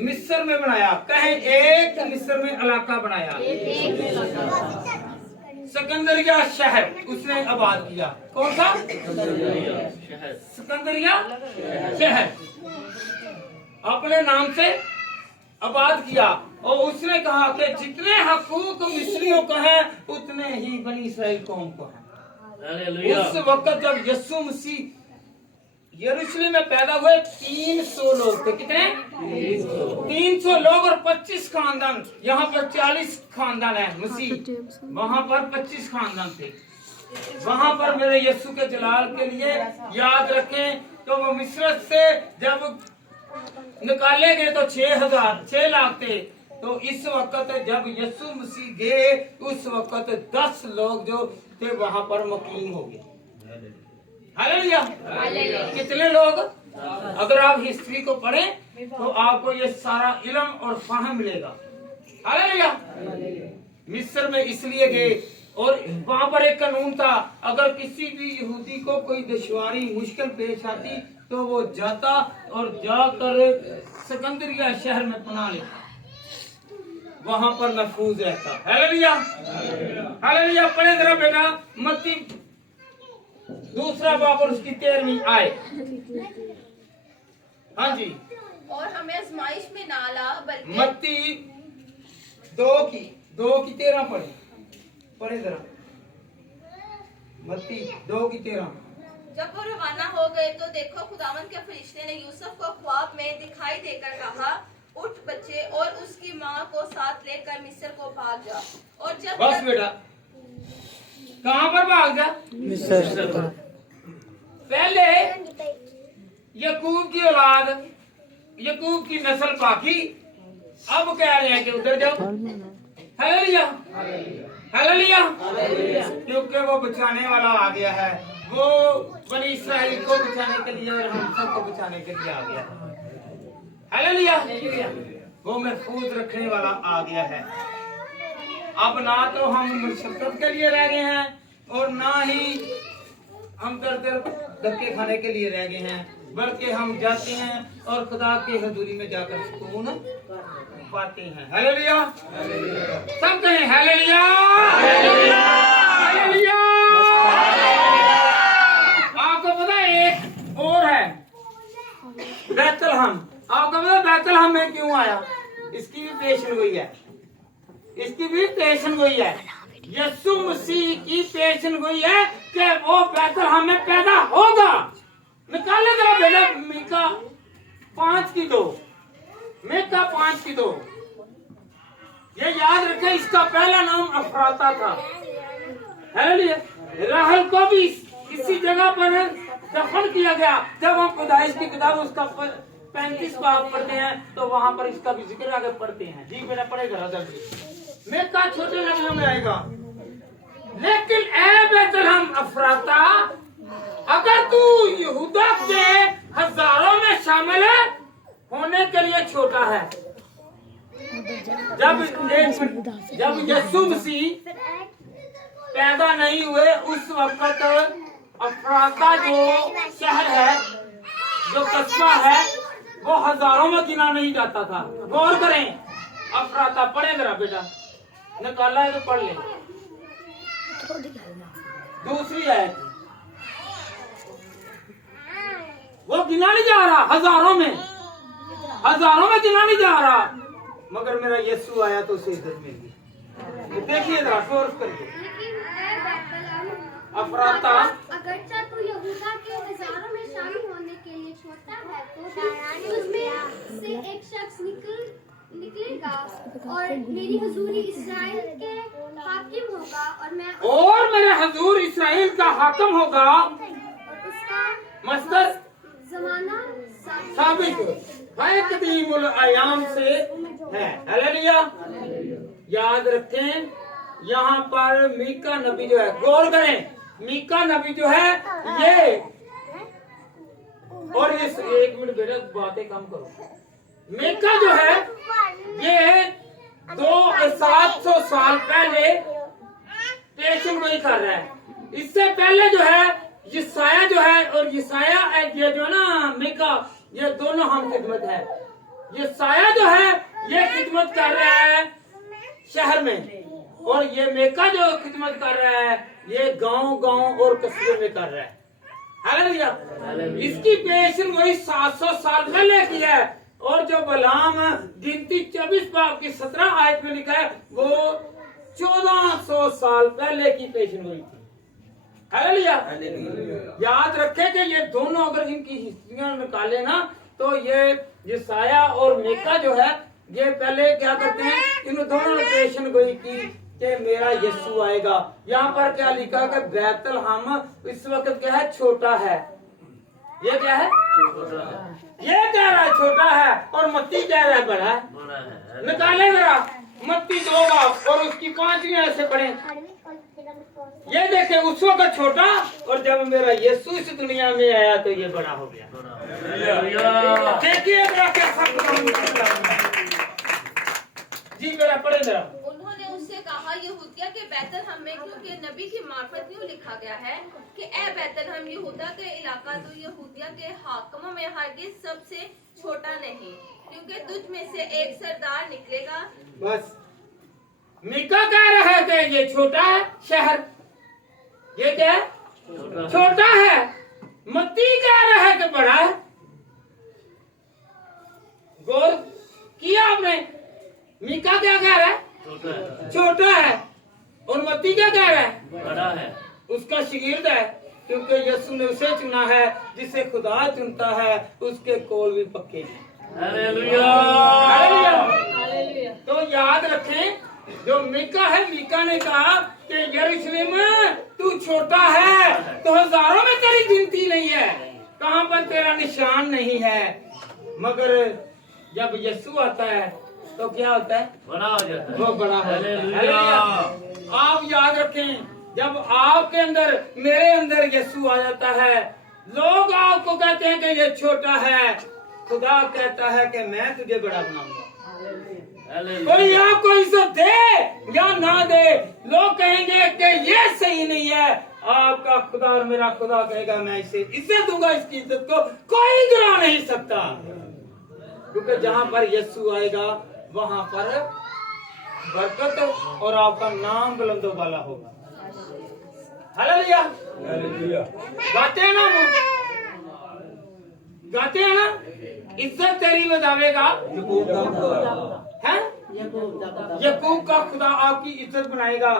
मिस्र में बनाया। कहें एक मिस्र में इलाका बनाया, सिकंदरिया शहर उसने आबाद किया। कौन सा? सिकंदरिया शहर अपने नाम से आबाद किया। और उसने कहा कि जितने हकूक मिस्रियों को है उतने ही बनी इस्राएल कौम को है। उस वक्त जब यीशु मसीह यरूशलेम में पैदा हुए 300 लोग थे। कितने? 300 लोग और 25 खानदान। यहाँ पर 40 खानदान है मसीह, वहाँ पर 25 खानदान थे। वहाँ पर मेरे यीशु के जलाल के लिए याद रखें तो वो मिस्र से जब निकाले गए तो 6 लाख थे। तो इस वक्त जब यीशु मसीह गए उस वक्त 10 लोग जो थे वहाँ पर मुकीम हो गए। हालेलुया। कितने लोग? अगर आप हिस्ट्री को पढ़ें तो आपको ये सारा इल्म और फाहम मिलेगा। हालेलुया। मिस्र में इसलिए गए और वहाँ पर एक कानून था, अगर किसी भी यहूदी को कोई दुश्वारी मुश्किल पेश आती तो वो जाता और जाकर सिकंदरिया शहर में पनाह लेता, वहां पर महफूज रहता। Hallelujah hallelujah. पढ़े जरा बेटा मत्ती 2 बाब और उसकी 13वीं आयत। हाँ जी। और हमें आजमाइश में ना ला बल्कि मत्ती 2 की 13 पढ़े जरा। मत्ती 2 की 13। जब वो रवाना हो गए तो देखो खुदावन के फरिश्ते ने यूसुफ को ख्वाब में दिखाई देकर कहा, उठ बच्चे और उसकी माँ को साथ लेकर मिस्र को भाग जा। और जब बस बेटा कहाँ पर भाग जा? मिस्र। पहले यकूब की औलाद, यकूब की नस्ल पाकी, अब कह रहे हैं कि उधर जाओ। Hallelujah hallelujah. क्योंकि वो बचाने वाला आ गया है, वो बनी इस्राएल को बचाने के लिए और हम सबको बचाने के लिए आ गया है। हालेलुया। वो महफूज रखने वाला आ गया है। अब ना तो हम मुशक्कत के लिए रह गए हैं और ना ही हम दर धक्के खाने के लिए रह गए हैं, बल्कि हम जाते हैं और खुदा की हजूरी में जाकर सुकून पाते हैं। हालेलुया। सब कहें हालेलुया हालेलुया। आपको पता है एक और है बैतलहम। आपको पता है बैतलहम में क्यों आया? इसकी भी पेशन गोई है, इसकी भी पेशन गोई है। यीशु मसीह की पेशन गोई है कि वो बैतलहम में पैदा होगा। निकाले जरा बेटा मीका 5 की 2। मीका 5 की 2। ये याद रखें, इसका पहला नाम अफराता था। हालेलुया। राहल को भी किसी जगह पर दफन किया गया। जब हम पैदाइश की किताब उसका 35 बाब पढ़ते हैं तो वहां पर इसका भी जिक्र आगे पढ़ते हैं। जी मेरा पढ़ेगा राजा जी, मेका छोटे नबियों में आएगा। लेकिन ए बेतलहम अफराता, अगर तू यहूदा के हजारों में शामिल है होने के लिए छोटा है। जब यीशु मसीह पैदा नहीं हुए उस वक्त अफराता जो शहर है, जो कस्बा है, वो हजारों में गिना नहीं जाता था। गौर करें, अफराता पढ़े मेरा बेटा, निकाला है तो पढ़ ले। दूसरी है वो गिना नहीं जा रहा, हजारों में गिना नहीं जा रहा, मगर मेरा यीशु आया तो उसे इज्जत मिल गई। तो देखिए जरा शोर करके, अफराता अगरचा तू यहूदा के हजारों में शामिल होने के लिए छोटा है तो उसमें से एक शख्स निकलेगा और मेरी हजूरी इसराइल के हाकिम होगा और मेरे हजूर इसराइल का हाकिम होगा और उसका मस्तर जमाना साबित है कदीमुल आयाम से है। हालेलुया। याद रखें, यहाँ पर मीका नबी जो है, गौर करें, मीका नबी जो है ये, और इस 1 मिनट बेटा बातें कम करो। मीका जो है ये 700 साल पहले पेशन गोई कर रहा है। इससे पहले जो है यिसाया जो है, और यिसाया ये जो है ना मीका, ये दोनों हम खिदमत है। यिसाया जो है ये खिदमत कर रहा है शहर में, और ये मीका जो खिदमत कर रहा है ये गांव और कस्बे में कर रहा है। हालेलुया। इसकी पेशन वही 700 साल पहले की है, और जो बलाम गिनती 24 बाब की 17 आयत में लिखा है वो 1400 साल पहले की पेशन हुई थी। हालेलुया। याद रखें कि ये दोनों अगर इनकी हिस्ट्रियां निकाले ना तो ये यिसाया और मीका जो है ये पहले क्या करते हैं, इन दोनों ने पेशन गोई की कि मेरा यीशु आएगा। यहाँ पर क्या लिखा है कि बैतलहम इस वक्त क्या है, छोटा है। ये क्या है, ये कह रहा है छोटा है, और मत्ती कह रहा है बड़ा है। निकाले जरा मत्ती 2 बाब और उसकी 5वीं ऐसे पढ़े। ये देखे उस वक्त छोटा, और जब मेरा यीशु इस दुनिया में आया तो ये बड़ा हो गया। देखिए जी मेरा पढ़े जरा। उन्होंने उससे कहा, यहूदिया के बैतलहम में क्योंकि नबी की मार्फत यूं लिखा गया है कि ए बैतलहम यहूदा के इलाका तू यहूदिया के हाकिमों में हरगिज सबसे छोटा नहीं, क्योंकि तुझ में से एक सरदार निकलेगा। बस मीका कह रहा है कि ये छोटा है शहर, ये क्या है, छोटा है। मत्ती कह रहा है कि बड़ा है। गौर किया आपने, मीका क्या कह रहा है, छोटा है, और मत्ती क्या कह रहा है, बड़ा है। उसका शागिर्द है, क्योंकि यीशु ने उसे चुना है जिसे खुदा चुनता है, उसके कौल भी पक्के हैं। हालेलुया। हालेलुया। तो याद रखें, जो मीका है, मीका ने कहा कि यरूशलेम तू छोटा है तो हजारों में तेरी गिनती नहीं है, कहां पर तेरा निशान नहीं है, मगर जब यीशु आता है तो क्या होता है, बड़ा हो जाता है। वो बड़ा हो जाता है। हालेलुया। आप याद रखें, जब आपके अंदर मेरे अंदर यीशु आ जाता है, लोग आपको कहते हैं कि ये छोटा है, खुदा कहता है कि मैं तुझे बड़ा बनाऊंगा। कोई आपको इज्जत दे या ना दे, लोग कहेंगे कि ये सही नहीं है, आपका खुदा और मेरा खुदा कहेगा मैं इसे इज्जत दूंगा, इसकी इज्जत को कोई गिरा नहीं सकता, क्योंकि जहां पर यीशु आएगा वहां पर बरकत और आपका नाम बुलंदो वाला होगा। हालेलुया। गाते हैं ना, गाते हैं ना, इज्जत तेरी बतावेगा है, यकूब का खुदा आपकी इज्जत बनाएगा।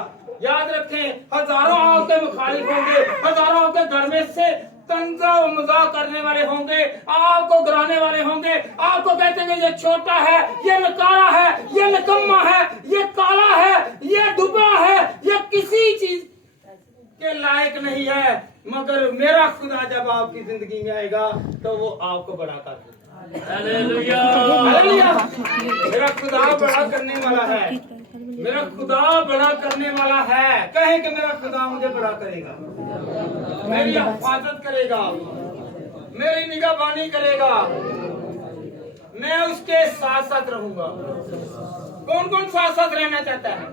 याद रखें, हजारों आपके मुखालिफ होंगे, हजारों आपके घर में से तंजा और मजाक करने वाले होंगे, आपको गिराने वाले होंगे, आपको कहते हैं ये छोटा है, ये नकारा है, ये निकम्मा है, ये काला है, ये दुबला है, ये किसी चीज के लायक नहीं है, मगर मेरा खुदा जब आपकी जिंदगी में आएगा तो वो आपको बड़ा कर देगा। हालेलुया। हालेलुया। मेरा खुदा बड़ा करने वाला है, मेरा खुदा बड़ा करने वाला है। कहें कि मेरा खुदा मुझे बड़ा करेगा, मेरी हिफाजत करेगा, मेरी निगहबानी करेगा, मैं उसके साथ साथ रहूंगा। कौन कौन साथ साथ रहना चाहता है?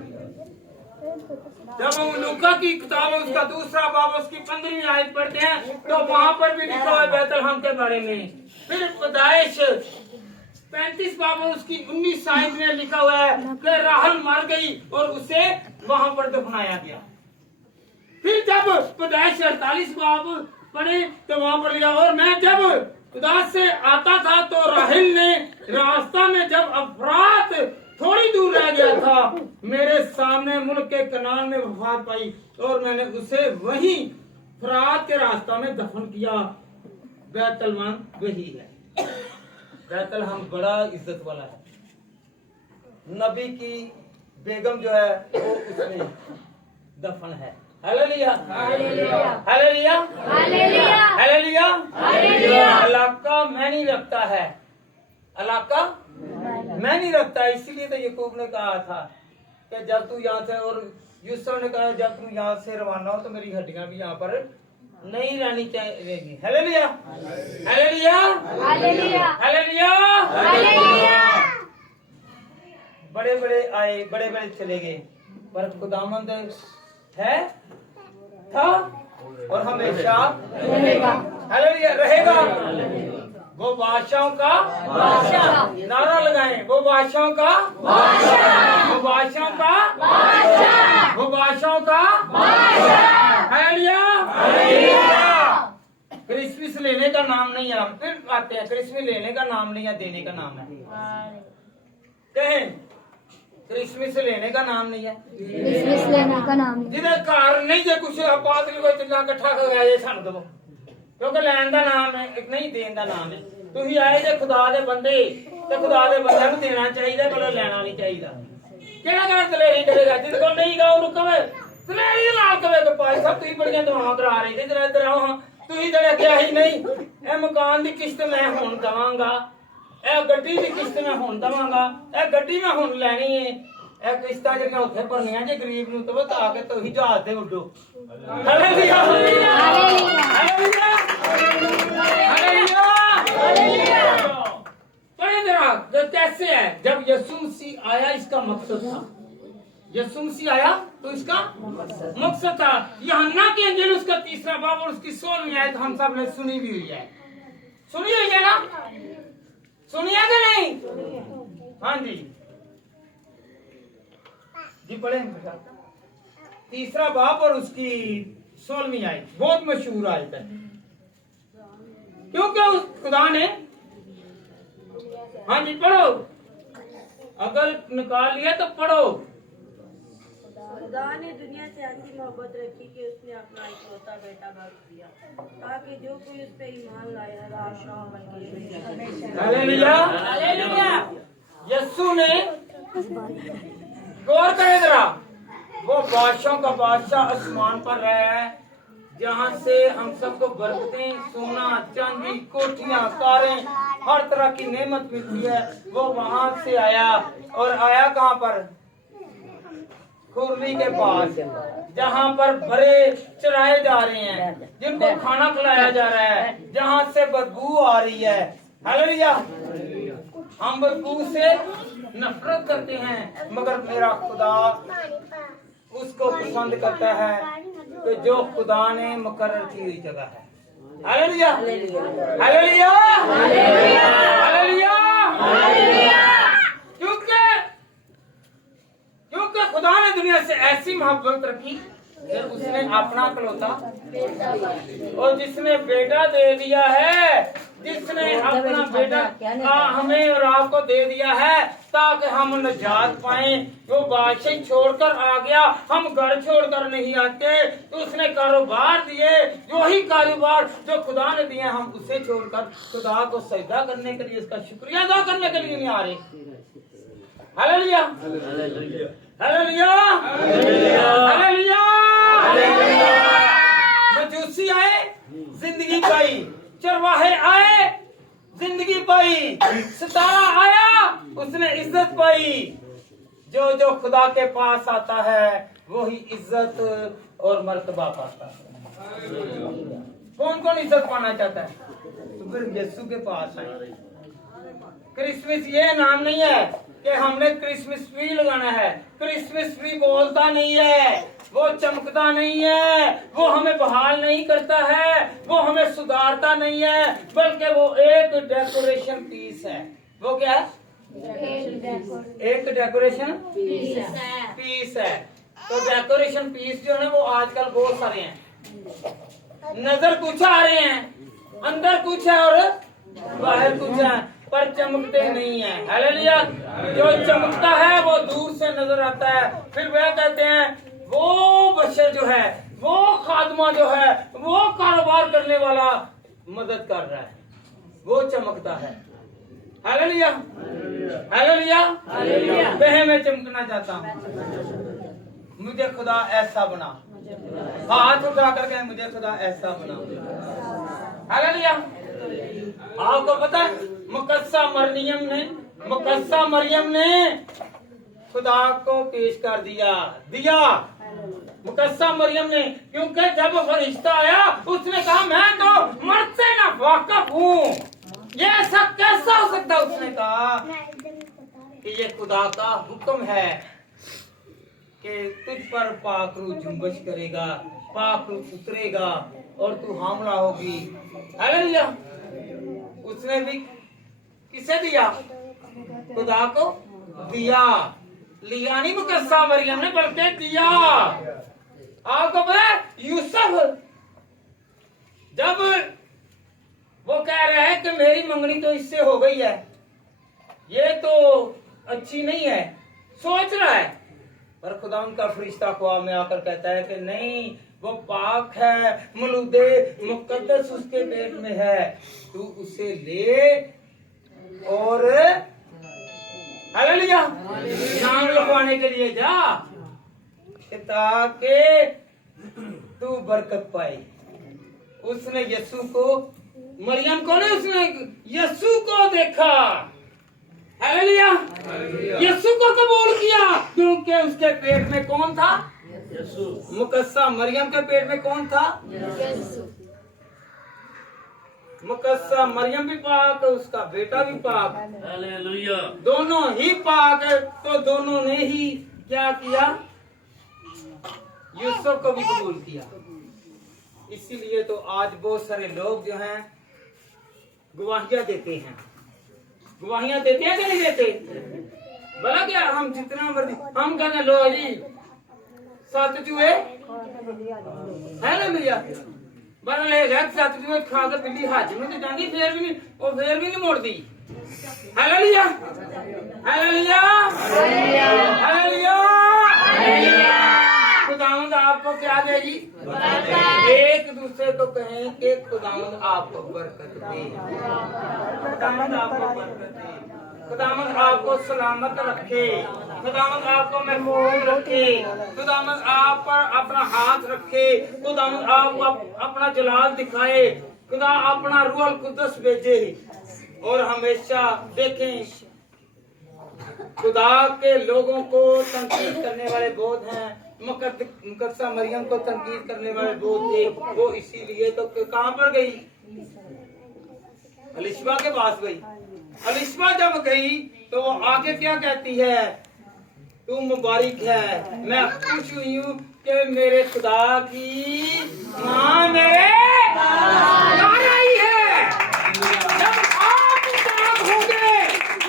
जब हम लूका की किताब उसका दूसरा बाब उसकी 15वीं आयत पढ़ते हैं तो वहां पर भी लिखा हुआ है बैतलहम के बारे में। फिर पैदाइश 35 बाब उसकी 19 आयत में लिखा हुआ है कि राहल मर गई और उसे वहां पर दफनाया गया। फिर जब पैदाइश 48 बाब पढ़े तो वहां पर लिखा, और मैं जब खुदा से आता था तो राहिल ने रास्ता में जब अफरात थोड़ी दूर रह गया था, मेरे सामने मुल्क के कनान में वफात पाई और मैंने उसे वहीं फरात के रास्ता में दफन किया। बैतलहम वही है। बैतलहम बड़ा इज्जत वाला है। नबी की बेगम जो है वो उसमें दफन है। Hallelujah, hallelujah, hallelujah, hallelujah, hallelujah. इलाका मैंने रखता है, इलाका मैं नहीं रखता। इसीलिए तो याकूब ने कहा था कि जब तू यहाँ से, और यूसुफ ने कहा जब तू यहाँ से रवाना हो तो मेरी हड्डियां भी यहाँ पर नहीं रहनी चाहिए। Hallelujah, hallelujah, hallelujah, hallelujah, hallelujah. बड़े बड़े आए, बड़े बड़े चले गए, पर खुदामंद है, था और हमेशा रहेगा। हालेलुया, रहेगा। वो बादशाहों का बादशाह, नारा लगाएं, वो बादशाहों का बादशाह, वो बादशाहों का बादशाह, वो बादशाहों का बादशाह। Hallelujah, hallelujah. क्रिसमस लेने का नाम नहीं है, हम फिर आते हैं, क्रिसमस लेने का नाम नहीं है, देने का नाम है। कहें क्रिसमस लेने का नाम नहीं है, क्रिसमस लेने का नाम जिधर कार नहीं जे कुछ आपात कोई चिल्ला इकट्ठा कर गया सान दो, क्योंकि लैन का नाम है, एक नहीं देन का नाम है। तुम आए जे खुदा दे बंदे ते खुदा दे बंदे नूं देना चाहिए, पर लेना नहीं चाहिए। केड़ा कहना दलेरी करेगा जिस को नहीं गाओ रुकवे दलेरी नाल कवे कि भाई साहब तुम बड़ियां दुआवां करा रहे थे, जरा इधर आओ। तुम जरा क्या ही नहीं, ए मकान दी किस्त मैं हुण दवांगा, ए गड्डी दी किस्त मैं हुण दवांगा, ए गड्डी मैं हुण लैनी है, ए किस्तां ਜਿਹੜੀਆਂ ਉੱਥੇ ਭਰਨੀਆਂ ਜੇ ਗਰੀਬ ਨੂੰ ਤੇ ਬਤਾ ਕੇ ਤੁਸੀਂ ਜਹਾਜ਼ ਤੇ ਉੱਡੋ। Hallelujah, hallelujah, hallelujah, hallelujah. पढ़े जरा कैसे है। जब यीशु मसीह आया इसका मकसद था, यीशु मसीह आया तो इसका मकसद था। यूहन्ना के अंजील उसका 3रा बाब और उसकी 16वीं आयत हम सब ने सुनी भी हुई है, सुनी हुई है ना, सुनी है कि नहीं? हाँ जी जी पढ़े। 3रा बाब और उसकी 16वीं आयत बहुत मशहूर आयत है, क्योंकि उस खुदा ने, हाँ जी पढ़ो, अगर निकाल लिया तो पढ़ो। खुदा ने दुनिया से ऐसी मोहब्बत रखी कि उसने अपना इकलौता बेटा बख्श दिया, ताकि जो कोई उस पे ईमान लाए हलाक ना हो बल्कि हालेलुया, हालेलुया। यीशु ने, गौर करें जरा, वो बादशाहों का बादशाह आसमान पर रहा है, जहाँ से हम सबको बरकतें, सोना चांदी, कोठियां, कारें, हर तरह की नेमत मिलती है। वो वहां से आया, और आया कहाँ पर? खुरली के पास, जहाँ पर बड़े चराए जा रहे हैं, जिनको खाना खिलाया जा रहा है, जहाँ से बदबू आ रही है। हालेलुया। हम बदबू से नफरत करते हैं, मगर मेरा खुदा उसको पसंद करता है कि जो खुदा ने मुकर्रर की हुई जगह है। Hallelujah, hallelujah, hallelujah, hallelujah, hallelujah. क्योंकि खुदा ने दुनिया से ऐसी मोहब्बत रखी कि उसने अपना इकलौता, और जिसने बेटा दे दिया है, जिसने अपना बेटा हमें और आपको दे दिया है ताकि हम निजात पाएं। वो बादशाह छोड़कर आ गया, हम घर छोड़कर नहीं आते। तो उसने कारोबार दिए, वही कारोबार जो खुदा ने दिए हम उसे छोड़कर खुदा को सजदा करने के लिए, उसका शुक्रिया अदा करने के लिए नहीं आ रहे। हालेलुया, हालेलुया, हालेलुया, हालेलुया, मजूसी आए, जिंदगी पाई। चरवाहे आए, जिंदगी पाई। सितारा आया, उसने इज्जत पाई। जो जो खुदा के पास आता है वही इज्जत और मर्तबा पाता है। कौन कौन इज्जत पाना चाहता है? तो फिर यीशु के पास आए। क्रिसमस ये नाम नहीं है कि हमने क्रिसमस ट्री लगाना है। क्रिसमस ट्री बोलता नहीं है, वो चमकता नहीं है, वो हमें बहाल नहीं करता है, वो हमें सुधारता नहीं है, बल्कि वो एक डेकोरेशन पीस है। वो क्या है? एक डेकोरेशन पीस है। तो डेकोरेशन पीस जो है वो आजकल बहुत सारे हैं। नजर कुछ आ रहे हैं, अंदर कुछ है और बाहर कुछ है, पर चमकते नहीं है। हालेलुया। जो चमकता है वो दूर से नजर आता है। फिर वह कहते हैं वो बशर जो है, वो खादमा जो है, वो कारोबार करने वाला मदद कर रहा है, वो चमकता है। हालेलुया, हालेलुया, वह मैं चमकना चाहता हूँ। मुझे खुदा ऐसा बना। हाथ उठा करके मुझे खुदा ऐसा बना। हालेलुया। आपको पता है मुकद्दसा मरियम ने खुदा को पेश कर दिया मुकद्दसा मरियम ने, क्योंकि जब फरिश्ता आया उसने कहा मैं तो मर्द से ना वाकिफ हूँ, ये ऐसा कैसा हो सकता? उसने कहा कि ये खुदा का हुक्म है कि तुझ पर पाक रूह जुम्बश करेगा, पाक रूह उतरेगा और तू हामला होगी। हालेलुया। उसने भी किसे दिया? खुदा को दिया। लिया नहीं मुकद्दसा मरियम ने, बल्कि दिया। आपको पता है यूसुफ जब वो कह रहे हैं कि मेरी मंगनी तो इससे हो गई है, ये तो अच्छी नहीं है, सोच रहा है, पर खुदा उनका फरिश्ता ख्वाब में आकर कहता है कि नहीं, वो पाक है, मलूदे मुकद्दस उसके पेट में है, तू उसे ले और हालेलुया नाम लिखवाने के लिए जा, ताकि तू बरकत पाए। उसने यीशु को, मरियम को नहीं, उसने यीशु को देखा। हालेलुया। यीशु को कबूल किया, क्योंकि उसके पेट में कौन था? मुकद्दसा मरियम के पेट में कौन था? मुकद्दसा मरियम भी पाक, उसका बेटा भी पाक। हालेलुया। दोनों ही पाक है। तो दोनों ने ही क्या किया? यूसुफ को भी कबूल किया। इसीलिए तो आज बहुत सारे लोग जो हैं गवाहियां देते हैं। गवाहियां देते हैं कि नहीं देते? बोला क्या हम जितना मर्जी हम कहने लो जी 7 चूहे है ना भैया, बना ले 7 चूहे खा कर बिल्ली हाजिर में तो जाएंगी, फिर भी नहीं, और फिर भी नहीं मोड़ती। Hallelujah, hallelujah, hallelujah. खुदावंद आपको क्या देगी? एक दूसरे को कहें कि खुदावंद आपको बरकत दे, खुदावंद आपको बरकत दे, खुदावंद आपको सलामत रखे, खुदावंद आपको महफूज रखे, खुदावंद आप पर अपना हाथ रखे, खुदावंद आपको अपना जलाल दिखाए, खुदा अपना रूह अल कुद्दस भेजे। और हमेशा देखें खुदा के लोगों को तनकीद करने वाले बहुत हैं। मुकद्दसा मरियम को तनकीद करने वाले बहुत थे, वो इसीलिए तो कहाँ पर गई? अलिशबा के पास गई। अलिशबा जब गई तो वो आगे क्या कहती है? तू मुबारक है, मैं खुश हुई हूँ कि मेरे खुदा की माँ मेरे घर आई है। जब आप पाक होंगे,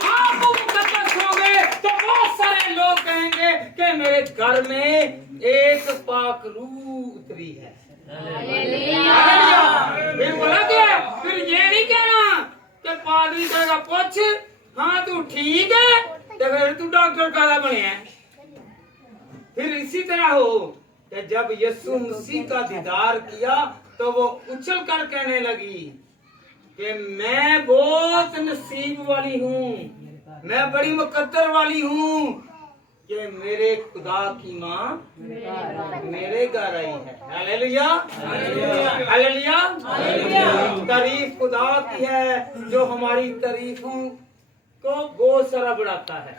आप मुकद्दस होंगे, तो बहुत सारे लोग कहेंगे कि मेरे घर में एक पाक रूह उतरी है। फिर बोला क्या? फिर ये नहीं कहना कि पादरी कहेगा पूछ, हाँ तू ठीक है, तो फिर तू डॉक्टर काला बने है। फिर इसी तरह हो कि जब यीशु मसीह का दीदार किया तो वो उछल कर कहने लगी कि मैं बहुत नसीब वाली हूँ, मैं बड़ी मुकद्दर वाली हूँ कि मेरे खुदा की माँ मेरे घर आई है। Hallelujah, hallelujah. तारीफ खुदा की है जो हमारी तारीफों को बहुत सारा बढ़ाता है।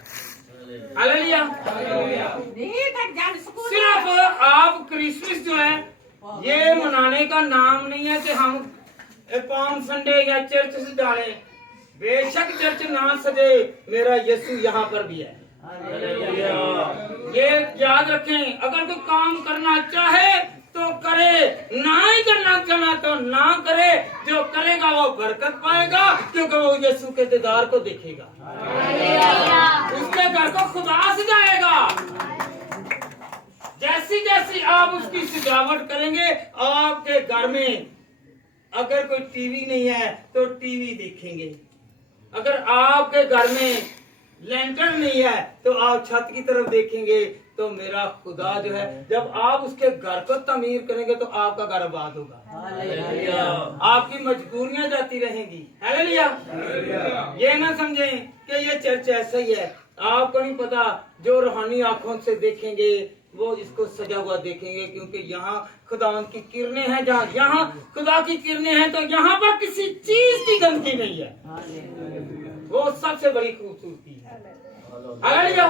हालेलुया। सिर्फ आप क्रिसमस जो है ये मनाने का नाम नहीं है कि हम पाम संडे या चर्च से डालें। बेशक चर्च ना सजे, मेरा यीशु यहाँ पर भी है। ये याद रखें, अगर कोई काम करना चाहे तो करे, ना ही करना चाहे तो ना करे। जो करेगा वो बरकत पाएगा, क्योंकि वो यीशु के दीदार को देखेगा, उसके घर को खुदा सजाएगा। जैसी जैसी आप उसकी सजावट करेंगे, आपके घर में अगर कोई टीवी नहीं है तो टीवी देखेंगे। अगर आपके घर में लैंटर्न नहीं है तो आप छत की तरफ देखेंगे। तो मेरा खुदा जो है, जब आप उसके घर को तमीर करेंगे तो आपका घर आबाद होगा, आपकी मजबूरियां जाती रहेंगी। हालेलुया। ये ना समझें कि ये चर्च ऐसा ही है। आपको नहीं पता, जो रूहानी आंखों से देखेंगे वो इसको सजा हुआ देखेंगे, क्योंकि यहाँ खुदा की किरणें हैं। जहाँ यहाँ खुदा की किरणें हैं तो यहाँ पर किसी चीज की गंदगी नहीं है। वो सबसे बड़ी खूबसूरती है। हालेलुया।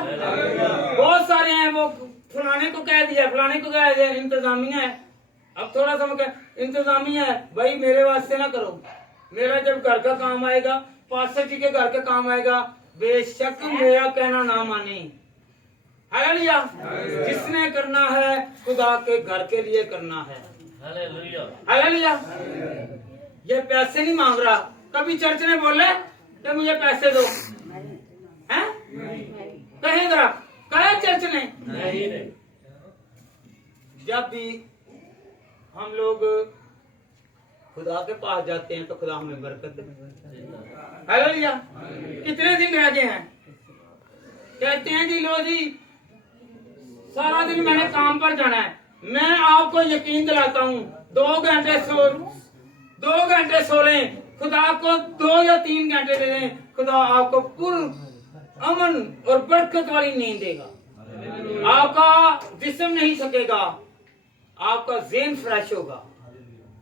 बहुत सारे हैं, वो फलाने को कह दिया, फलाने को कह दिया, इंतजामिया है। अब थोड़ा सा इंतजामिया है, भाई मेरे वास्ते ना करो, मेरा जब घर का काम आएगा, पास्टर जी के घर का काम आएगा, बेशक मेरा कहना ना माने। हालेलुया। जिसने करना है खुदा के घर के लिए करना है। हालेलुया। ये पैसे नहीं मांग रहा। कभी चर्च ने बोले कि मुझे पैसे दो, हैं? कहे जरा, कहे चर्च ने? नहीं। जब भी हम लोग खुदा के पास जाते हैं तो खुदा हमें बरकत देता है। हालेलुया। कितने दिन रह गए हैं? कहते हैं जी लो जी सारा दिन मैंने काम पर जाना है। मैं आपको यकीन दिलाता हूँ 2 घंटे सो लें, खुदा को 2 या 3 घंटे दे दें, खुदा आपको पूर्ण अमन और बरकत वाली नींद देगा। आपका जिस्म नहीं थकेगा, आपका ज़हन फ्रेश होगा।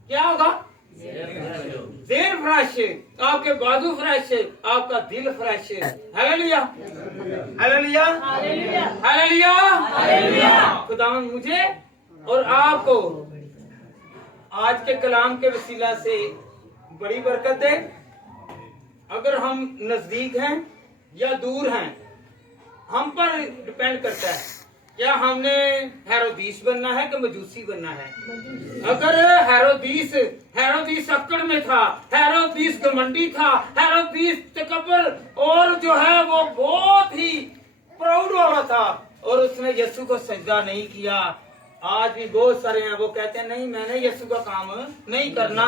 क्या होगा? ज़हन फ्रेश, आपके बाजू फ्रेश, आपका दिल fresh. Hallelujah, hallelujah, hallelujah, hallelujah. खुदावंद मुझे और आपको आज के कलाम के वसीला से बड़ी बरकत दे। अगर हम नजदीक हैं या दूर हैं, हम पर डिपेंड करता है। क्या हमने हेरोदीस बनना है कि मजूसी बनना है? अगर हेरोदीस अक्कड़ में था, हेरोदीस घमंडी था, हेरोदीस तकब्बर और जो है वो बहुत ही प्राउड वाला था और उसने यीशु को सजदा नहीं किया। आज भी बहुत सारे हैं, वो कहते हैं नहीं मैंने यीशु का काम नहीं करना,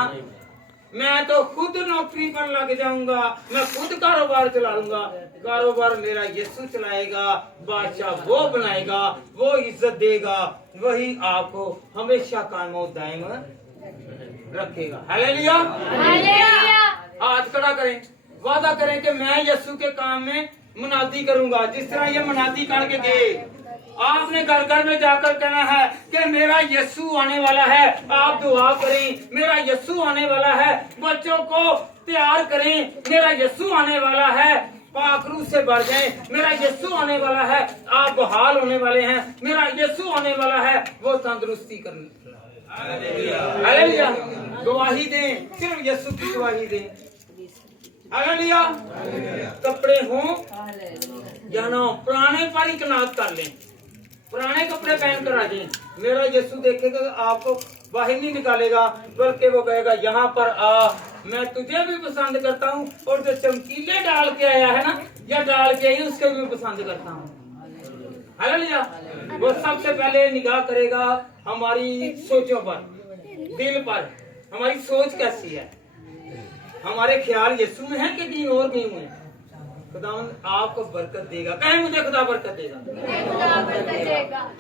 मैं तो खुद नौकरी पर लग जाऊंगा, मैं खुद कारोबार चला लूंगा। कारोबार मेरा यीशु चलाएगा, बादशाह वो बनाएगा, वो इज्जत देगा, वही आपको हमेशा कायम और दायम रखेगा। Hallelujah, hallelujah. हाथ खड़ा करें, वादा करें कि मैं यीशु के काम में मुनादी करूंगा। जिस तरह ये मुनादी करके गए, आपने घर घर में जाकर कहना है कि मेरा यीशु आने वाला है। आप दुआ करें, मेरा यीशु आने वाला है। बच्चों को तैयार करें, मेरा यीशु आने वाला है। पाखरू से भर जाएं, मेरा यीशु आने वाला है। आप बहाल होने वाले हैं, मेरा यीशु आने वाला है। वो तंदुरुस्ती करने, हालेलुया, गवाही दें, सिर्फ यीशु की गवाही दें। हालेलुया। कपड़े हों या ना, पुराने पर ही कनात कर लें, पुराने कपड़े पहन कर आ जाए। मेरा यीशु देखेगा, आपको बाहर नहीं निकालेगा, बल्कि वो कहेगा यहाँ पर आ, मैं तुझे भी पसंद करता हूँ और जो चमकीले डाल के आया है ना या डाल के आई उसके भी पसंद करता हूँ। हालेलुया। वो सबसे पहले निगाह करेगा हमारी सोचों पर, दिल पर, हमारी सोच कैसी है, हमारे ख्याल यीशु में है कि कहीं और कहीं में। खुदावंद आपको बरकत देगा। कहें मुझे खुदा बरकत देगा।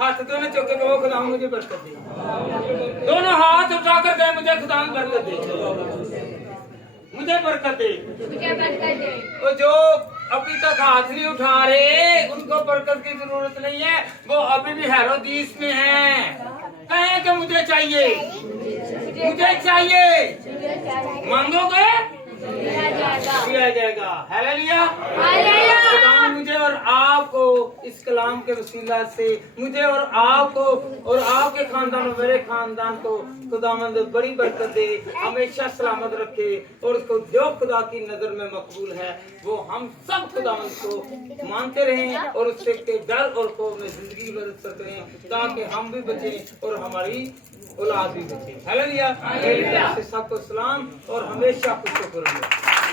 हाथ दोनों चौके कहो खुदा मुझे बरकत देगा। दोनों हाथ उठाकर कहें मुझे खुदा बरकत दे, मुझे बरकत दे। और जो अभी तक हाथ नहीं उठा रहे, उनको बरकत की जरूरत नहीं है, वो अभी भी हेरोदीस में हैं। कहें कि मुझे चाहिए, मुझे चाहिए, मांगोगे दिया जाएगा। हालेलुया। खुदा मुझे और आपको इस कलाम के वसीला से, मुझे और आपको और आपके खानदान और मेरे खानदान को खुदावंद बड़ी बरकत दे, हमेशा सलामत रखे, और उसको जो खुदा की नजर में मकबूल है वो हम सब खुदावंद को मानते रहें और उससे के डर और खौफ में जिंदगी बसर करें, ताकि हम भी बचें और हमारी औलाद भी बचे। हालेलुया। सबको सलाम और हमेशा खुश रहो।